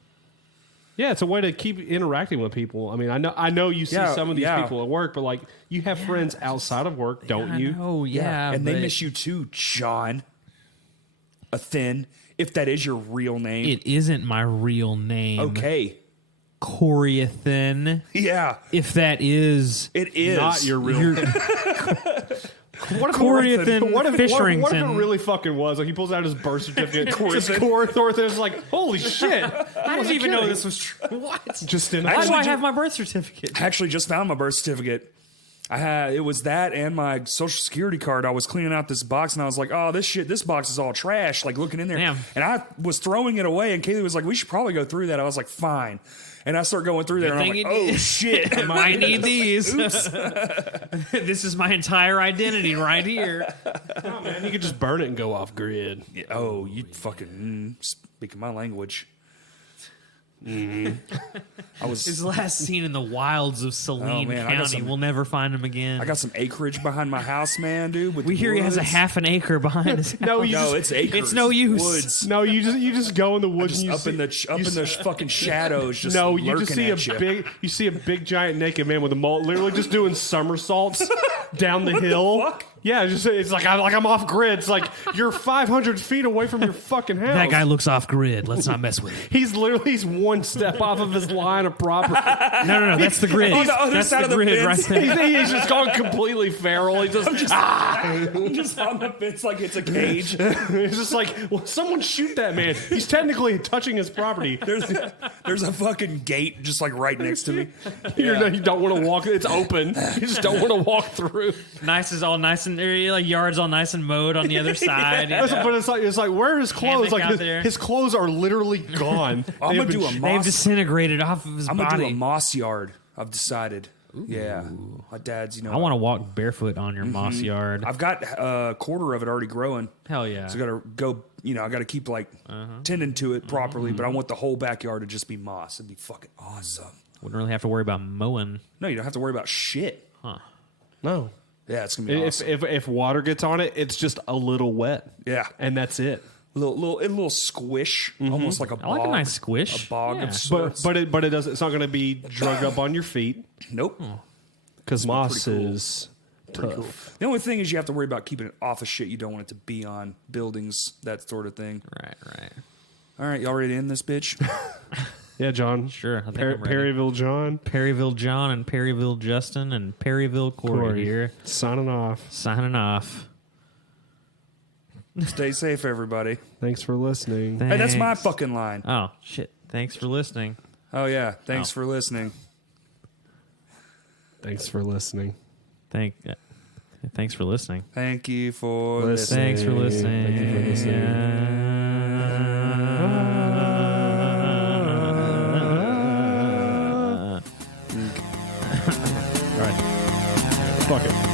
Yeah, it's a way to keep interacting with people. I mean, I know you see Yeah, some of these yeah. people at work, but like you have friends outside of work, don't you? Oh yeah, And they but miss you too, John. A thin, if that is your real name. It isn't my real name. Okay. Coriathan. Yeah, If that is it is. Not your real. your What if Coriathan what if it Fisherington. really fucking was? Like he pulls out his birth certificate. Thornton is like, holy shit! I didn't even know this was true. What? Just in Why do Actually, I have my birth certificate? I actually just found my birth certificate. It was that and my social security card. I was cleaning out this box and I was like, oh, this box is all trash. Like looking in there. Damn. And I was throwing it away and Kaylee was like, we should probably go through that. I was like, fine. And I start going through there and I'm thing like, you oh did. shit. I need these. This is my entire identity right here. Oh, man, you could just burn it and go off grid. Oh, you fucking speaking my language. I was. His last seen in the wilds of Saline man, I got County. some- We'll never find him again. I got some acreage behind my house, man, dude. With we hear he has a woods. half an acre behind his house. No, you No, just, it's acres. It's no use. Woods. no, you just go in the woods Just and you up see, in the fucking shadows. Just no, you lurking just see at a big giant naked man with a mullet, literally just doing somersaults down the hill. fuck? Yeah, it's like I'm off grid. It's like you're 500 feet away from your fucking house. That guy looks off grid. Let's not mess with him. He's one step off of his line of property. No. That's the grid. On the other That's side the of the grid right fence. there. He's just gone completely feral. He just I'm just on the fence like it's a cage. it's just like, well, someone shoot that man. He's technically touching his property. There's a fucking gate just like right next to me. You don't want to walk. It's open. You just don't want to walk through. Nice is all nice and like yards all nice and mowed on the other side. you know? But it's like where are his clothes? Hammock Like out there. his clothes are literally gone. I'm gonna do a They've moss. disintegrated off of his I'm gonna body. do a moss yard. I've decided. Yeah, my dad's. I want to walk barefoot on your moss yard. I've got a quarter of it already growing. Hell yeah. So I gotta go. I gotta keep like tending to it properly. But I want the whole backyard to just be moss. It'd be fucking awesome. Wouldn't really have to worry about mowing. No, you don't have to worry about shit. No. Yeah, it's gonna be awesome. If water gets on it, it's just a little wet. Yeah, And that's it. a little squish, almost like a bog. I like a nice squish. A bog Yeah. of sorts. But it doesn't. It's not going to be drugged up on your feet nope. because moss pretty cool. is Pretty tough. cool. The only thing is you have to worry about keeping it off of shit you don't want it to be on, buildings, that sort of thing. Right. All right, y'all ready to end this bitch? Yeah, John. Sure. I think I'm ready. Perryville John. Perryville John and Perryville Justin and Perryville Corey here. Signing off. Signing off. Stay safe, everybody. Thanks for listening. Hey, that's my Thanks. fucking line. Oh, shit. Thanks for listening. Oh, yeah. Thanks Oh. for listening. Thanks for listening. Thanks for listening. Thank you for listening. Thanks for listening. Thank you for listening. All right. Fuck it.